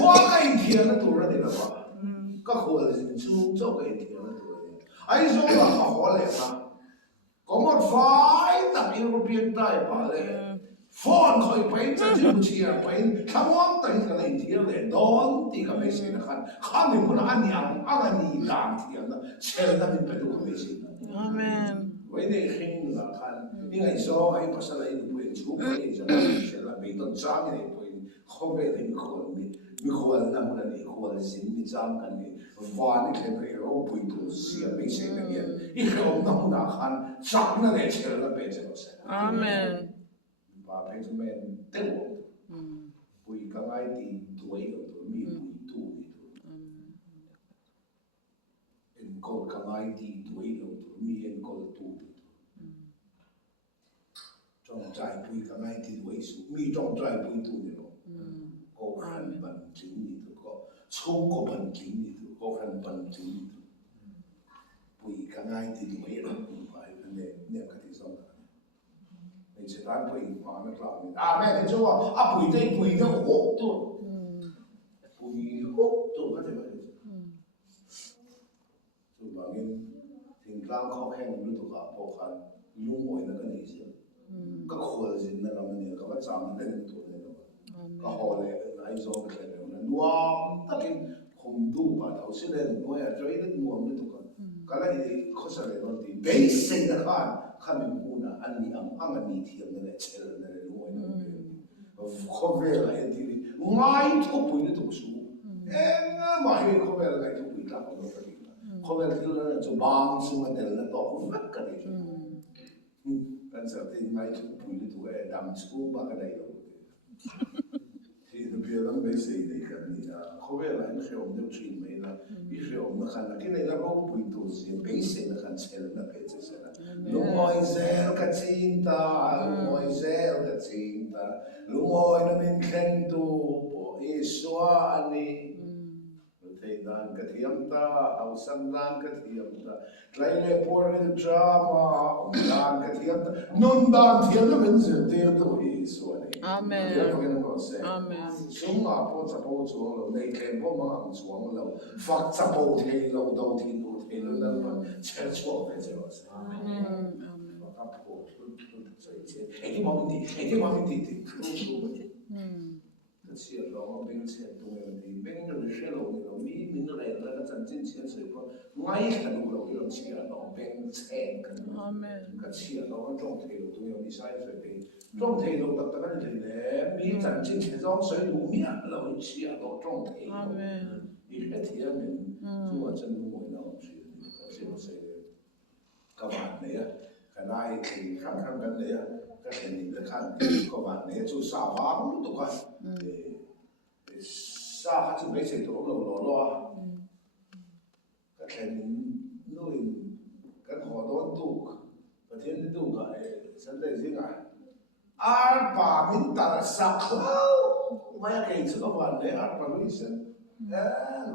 花个一天了多少的了吧？个活的是出这个一天了多少的？哎，说了好活来嘛，讲我快的一个变态吧嘞。放开背着就不钱背，看我等个那天嘞，当地个没谁的喊你不能俺娘，俺你当天了，钱那你别都可没钱了。阿门。为那很了看，因为说还不是来一回出国一下，现在没到长的回，后面那个你可能那么的你可能心里长个你，发你看那个我不都是没钱的人，以后那么难看，长了那钱了别这个事。阿門。把配置咩得我，背個 ID 對嗰度咩背度嗰度，人個個 ID 對嗰度咩人個度，裝在背個 ID 對數，咩裝在背度嘅咯，個人本經嚟度個，粗個本經嚟度個人本經嚟度，背個 ID 對咯，唔係呢個地方。你是咱背嘛那个啊，你说啊，背的好多，背好多，嗰啲乜嘢？就話嘅平常靠輕嗰度啊，包含用外那個那些，個貨人那個乜嘢，個賺得唔多那個，個後來來做嘅咧，哇，得嘅紅豆吧，頭先咧我也追得我們都個，個咧確實嚟講啲俾成日看明白呢，按你天的來切人的來弄那個，可為了一點，愛托背的讀書，我買可為了愛托背打好多份的，可為了就是就幫助我的那多那個的，但是對愛托背的讀當初把個來有的，其實別人沒誰的跟你啊，可為了你我們就追沒了，一會我們看了，今年那個背讀是沒誰的看切人的配置些了。Lumoy zel ka cinta, lumoy zel ka cinta, lumoy na min kento po iswani. Lutaydan ka tiyamta, hausandan ka tiyamta, tlayle por il drama, umdan ka tiyamta, nundan tiyamta min zirtir do iswani. Amen. Amen. Sunga po sa po chuang lo, nei ken po mga ang chuang lo, fak sa po thay lo, daw tin do thay lo, nan pa, chen chuang pe zero sa. Amen. Baka po, sa iche, edi mo hindi, kasi lo, bing siya tunga hindi, bing na siya lo, mi minre na ka zan siya sa po, ngay ka lo lo siya lo, bing siya ka. Amen. Kasi lo, ang thay lo, tunga mi sa sa pe, 種地路特特嘅嚟咧，咪陣之前裝水路面流去啊，落種地路，而家天明，中國真係冇流去，是不是？個晚嚟啊，係拉去看緊你啊，個前年嘅看個晚嚟做沙發咁都快，沙發就俾食到落啊，個แค่นี้นู่นกันขอโดนตุกประเทศนี้ตุกไอ้ฉันได้สิไงอาป่ามินตาสักแล้วไม่อยากให้สุขภาพเลยอาป่าลุยเส้น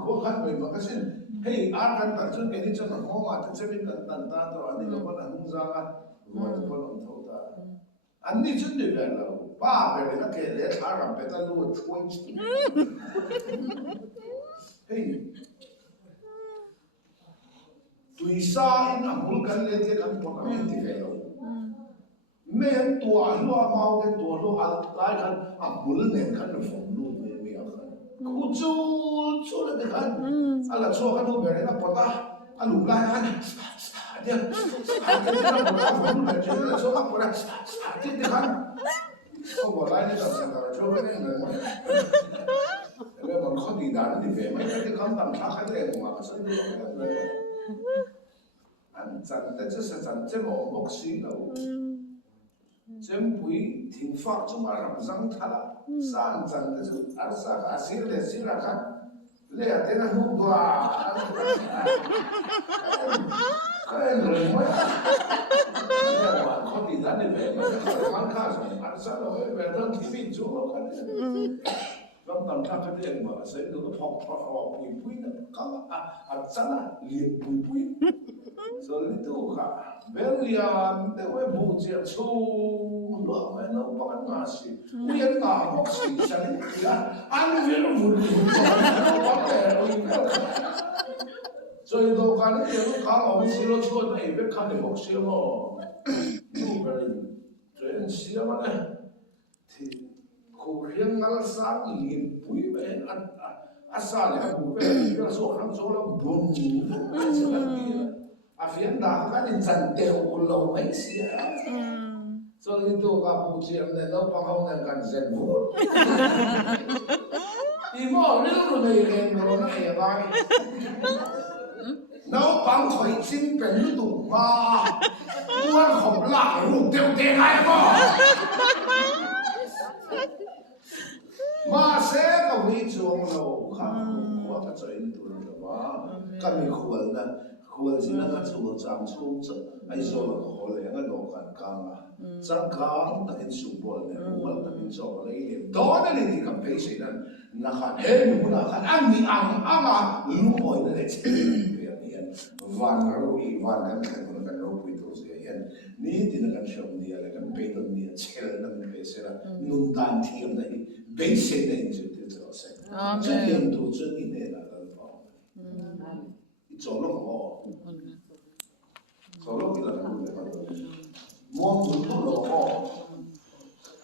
เขาขันไปมันก็เช่นเฮ้ยอากันตัดจนแค่นี้จนหัวมาจะเป็นตันตาตัวอันนี้เราก็นั่งจังกันหัวจะพอลงเท่าตาอันนี้จนเดือดแล้วป้าไปเป็นนักเกลือทารัมเป็นตะลุยช่วยเฮ้ยตุยซาอินอัมบุลกันเลยที่กันปนกันที่เฟลเมื่อตัวลัวมาเอาตัวลัวอะไรกันอัมบุลเนี่ยกันฟงลูกเนี่ยไม่เอากันกูจูเลยกันอะไรชัวกันดูแบบนี้นะปะอันลูกไล่กันเดี๋ยวเราบอกว่าผมเนี่ยจะชัวกันปะที่เดียวกันเขาบอกไล่เนี่ยก็เสร็จแล้วชัวกันเนี่ยเลยแล้วมันข้อดีด้านที่เฟลไม่ได้ที่คำตั้งค่าได้ยังมาสักนิดเลย 真的就是真这么木须了，真不挺发出嘛让上他了，上真的就二十的十来看，那样的那么多啊，可能我，我靠你咱那边，我看上二十了，我边上提名做了，看的。เราตำทักกันเองว่าเสร็จแล้วก็พอกปุยนะก็จังนะเลี้ยงปุยส่วนนี้ตัวค่ะเบลลี่อ่ะเดี๋ยวไอ้บูเจียชูหลวงแม่น้องปานนาสิเวียนตาพกสีฉันนี่อันเวียนบุญน้องแต่เราอยู่แล้ว所以都看那些看我们吃了错那也别看你พกสี咯ลูกเป็นเรื่องเสียมาเลยที่คู่เรียนนั่งสร้างเลี้ยงปุยไปอัศจรรย์บุญเป็นเรื่องส่วนทั้งส่วนแล้วบุญไม่ใช่แบบนี้อาฟิอันดาก็นี่จันเดียวกุลเราไม่เสียส่วนที่ตัวกับผู้เชี่ยวเนี่ยเราฟังเขาเนี่ยกันเสร็จหมดอีโม่เรื่องในเรื่องเราเนี่ยยังไงเราฟังถอยชิ้นเป็นดุมาว่าขอบหลังลูกเดียวเดียวไงบ่มาเสกกับวิจงเราข้าหัวกระจายตัวเราว่าก็มีควรนะควรสินะก็ชัวจำชัวจะไอ้โซ่เราขอเลยงั้นเราการกลางอ่ะจังกลางแต่เห็นสูบบอลเนี่ยหัวแต่เห็นโซ่อะไรเนี่ยตอนนั้นที่กับเพย์สินั้นนะครับเห็นหัวนะครับอันมีอ่ะลูกบอลเนี่ยเชื่อเนี่ยวันเราอีวันกันแค่คนกันเราพูดตัวเสียเห็นนี่ที่นั่นกันชมเนี่ยอะไรกันเป็นตัวเนี่ยเชื่อนั่นเป็นเพย์สินะนุ่งตานเทียมเนี่ยเบสิกเนี่ยจะที่จะเสร็จจะเรียนตัวจะนี่เนี่ยนะเราบอก做落我，做落佢嚟做嘅，我唔做落我。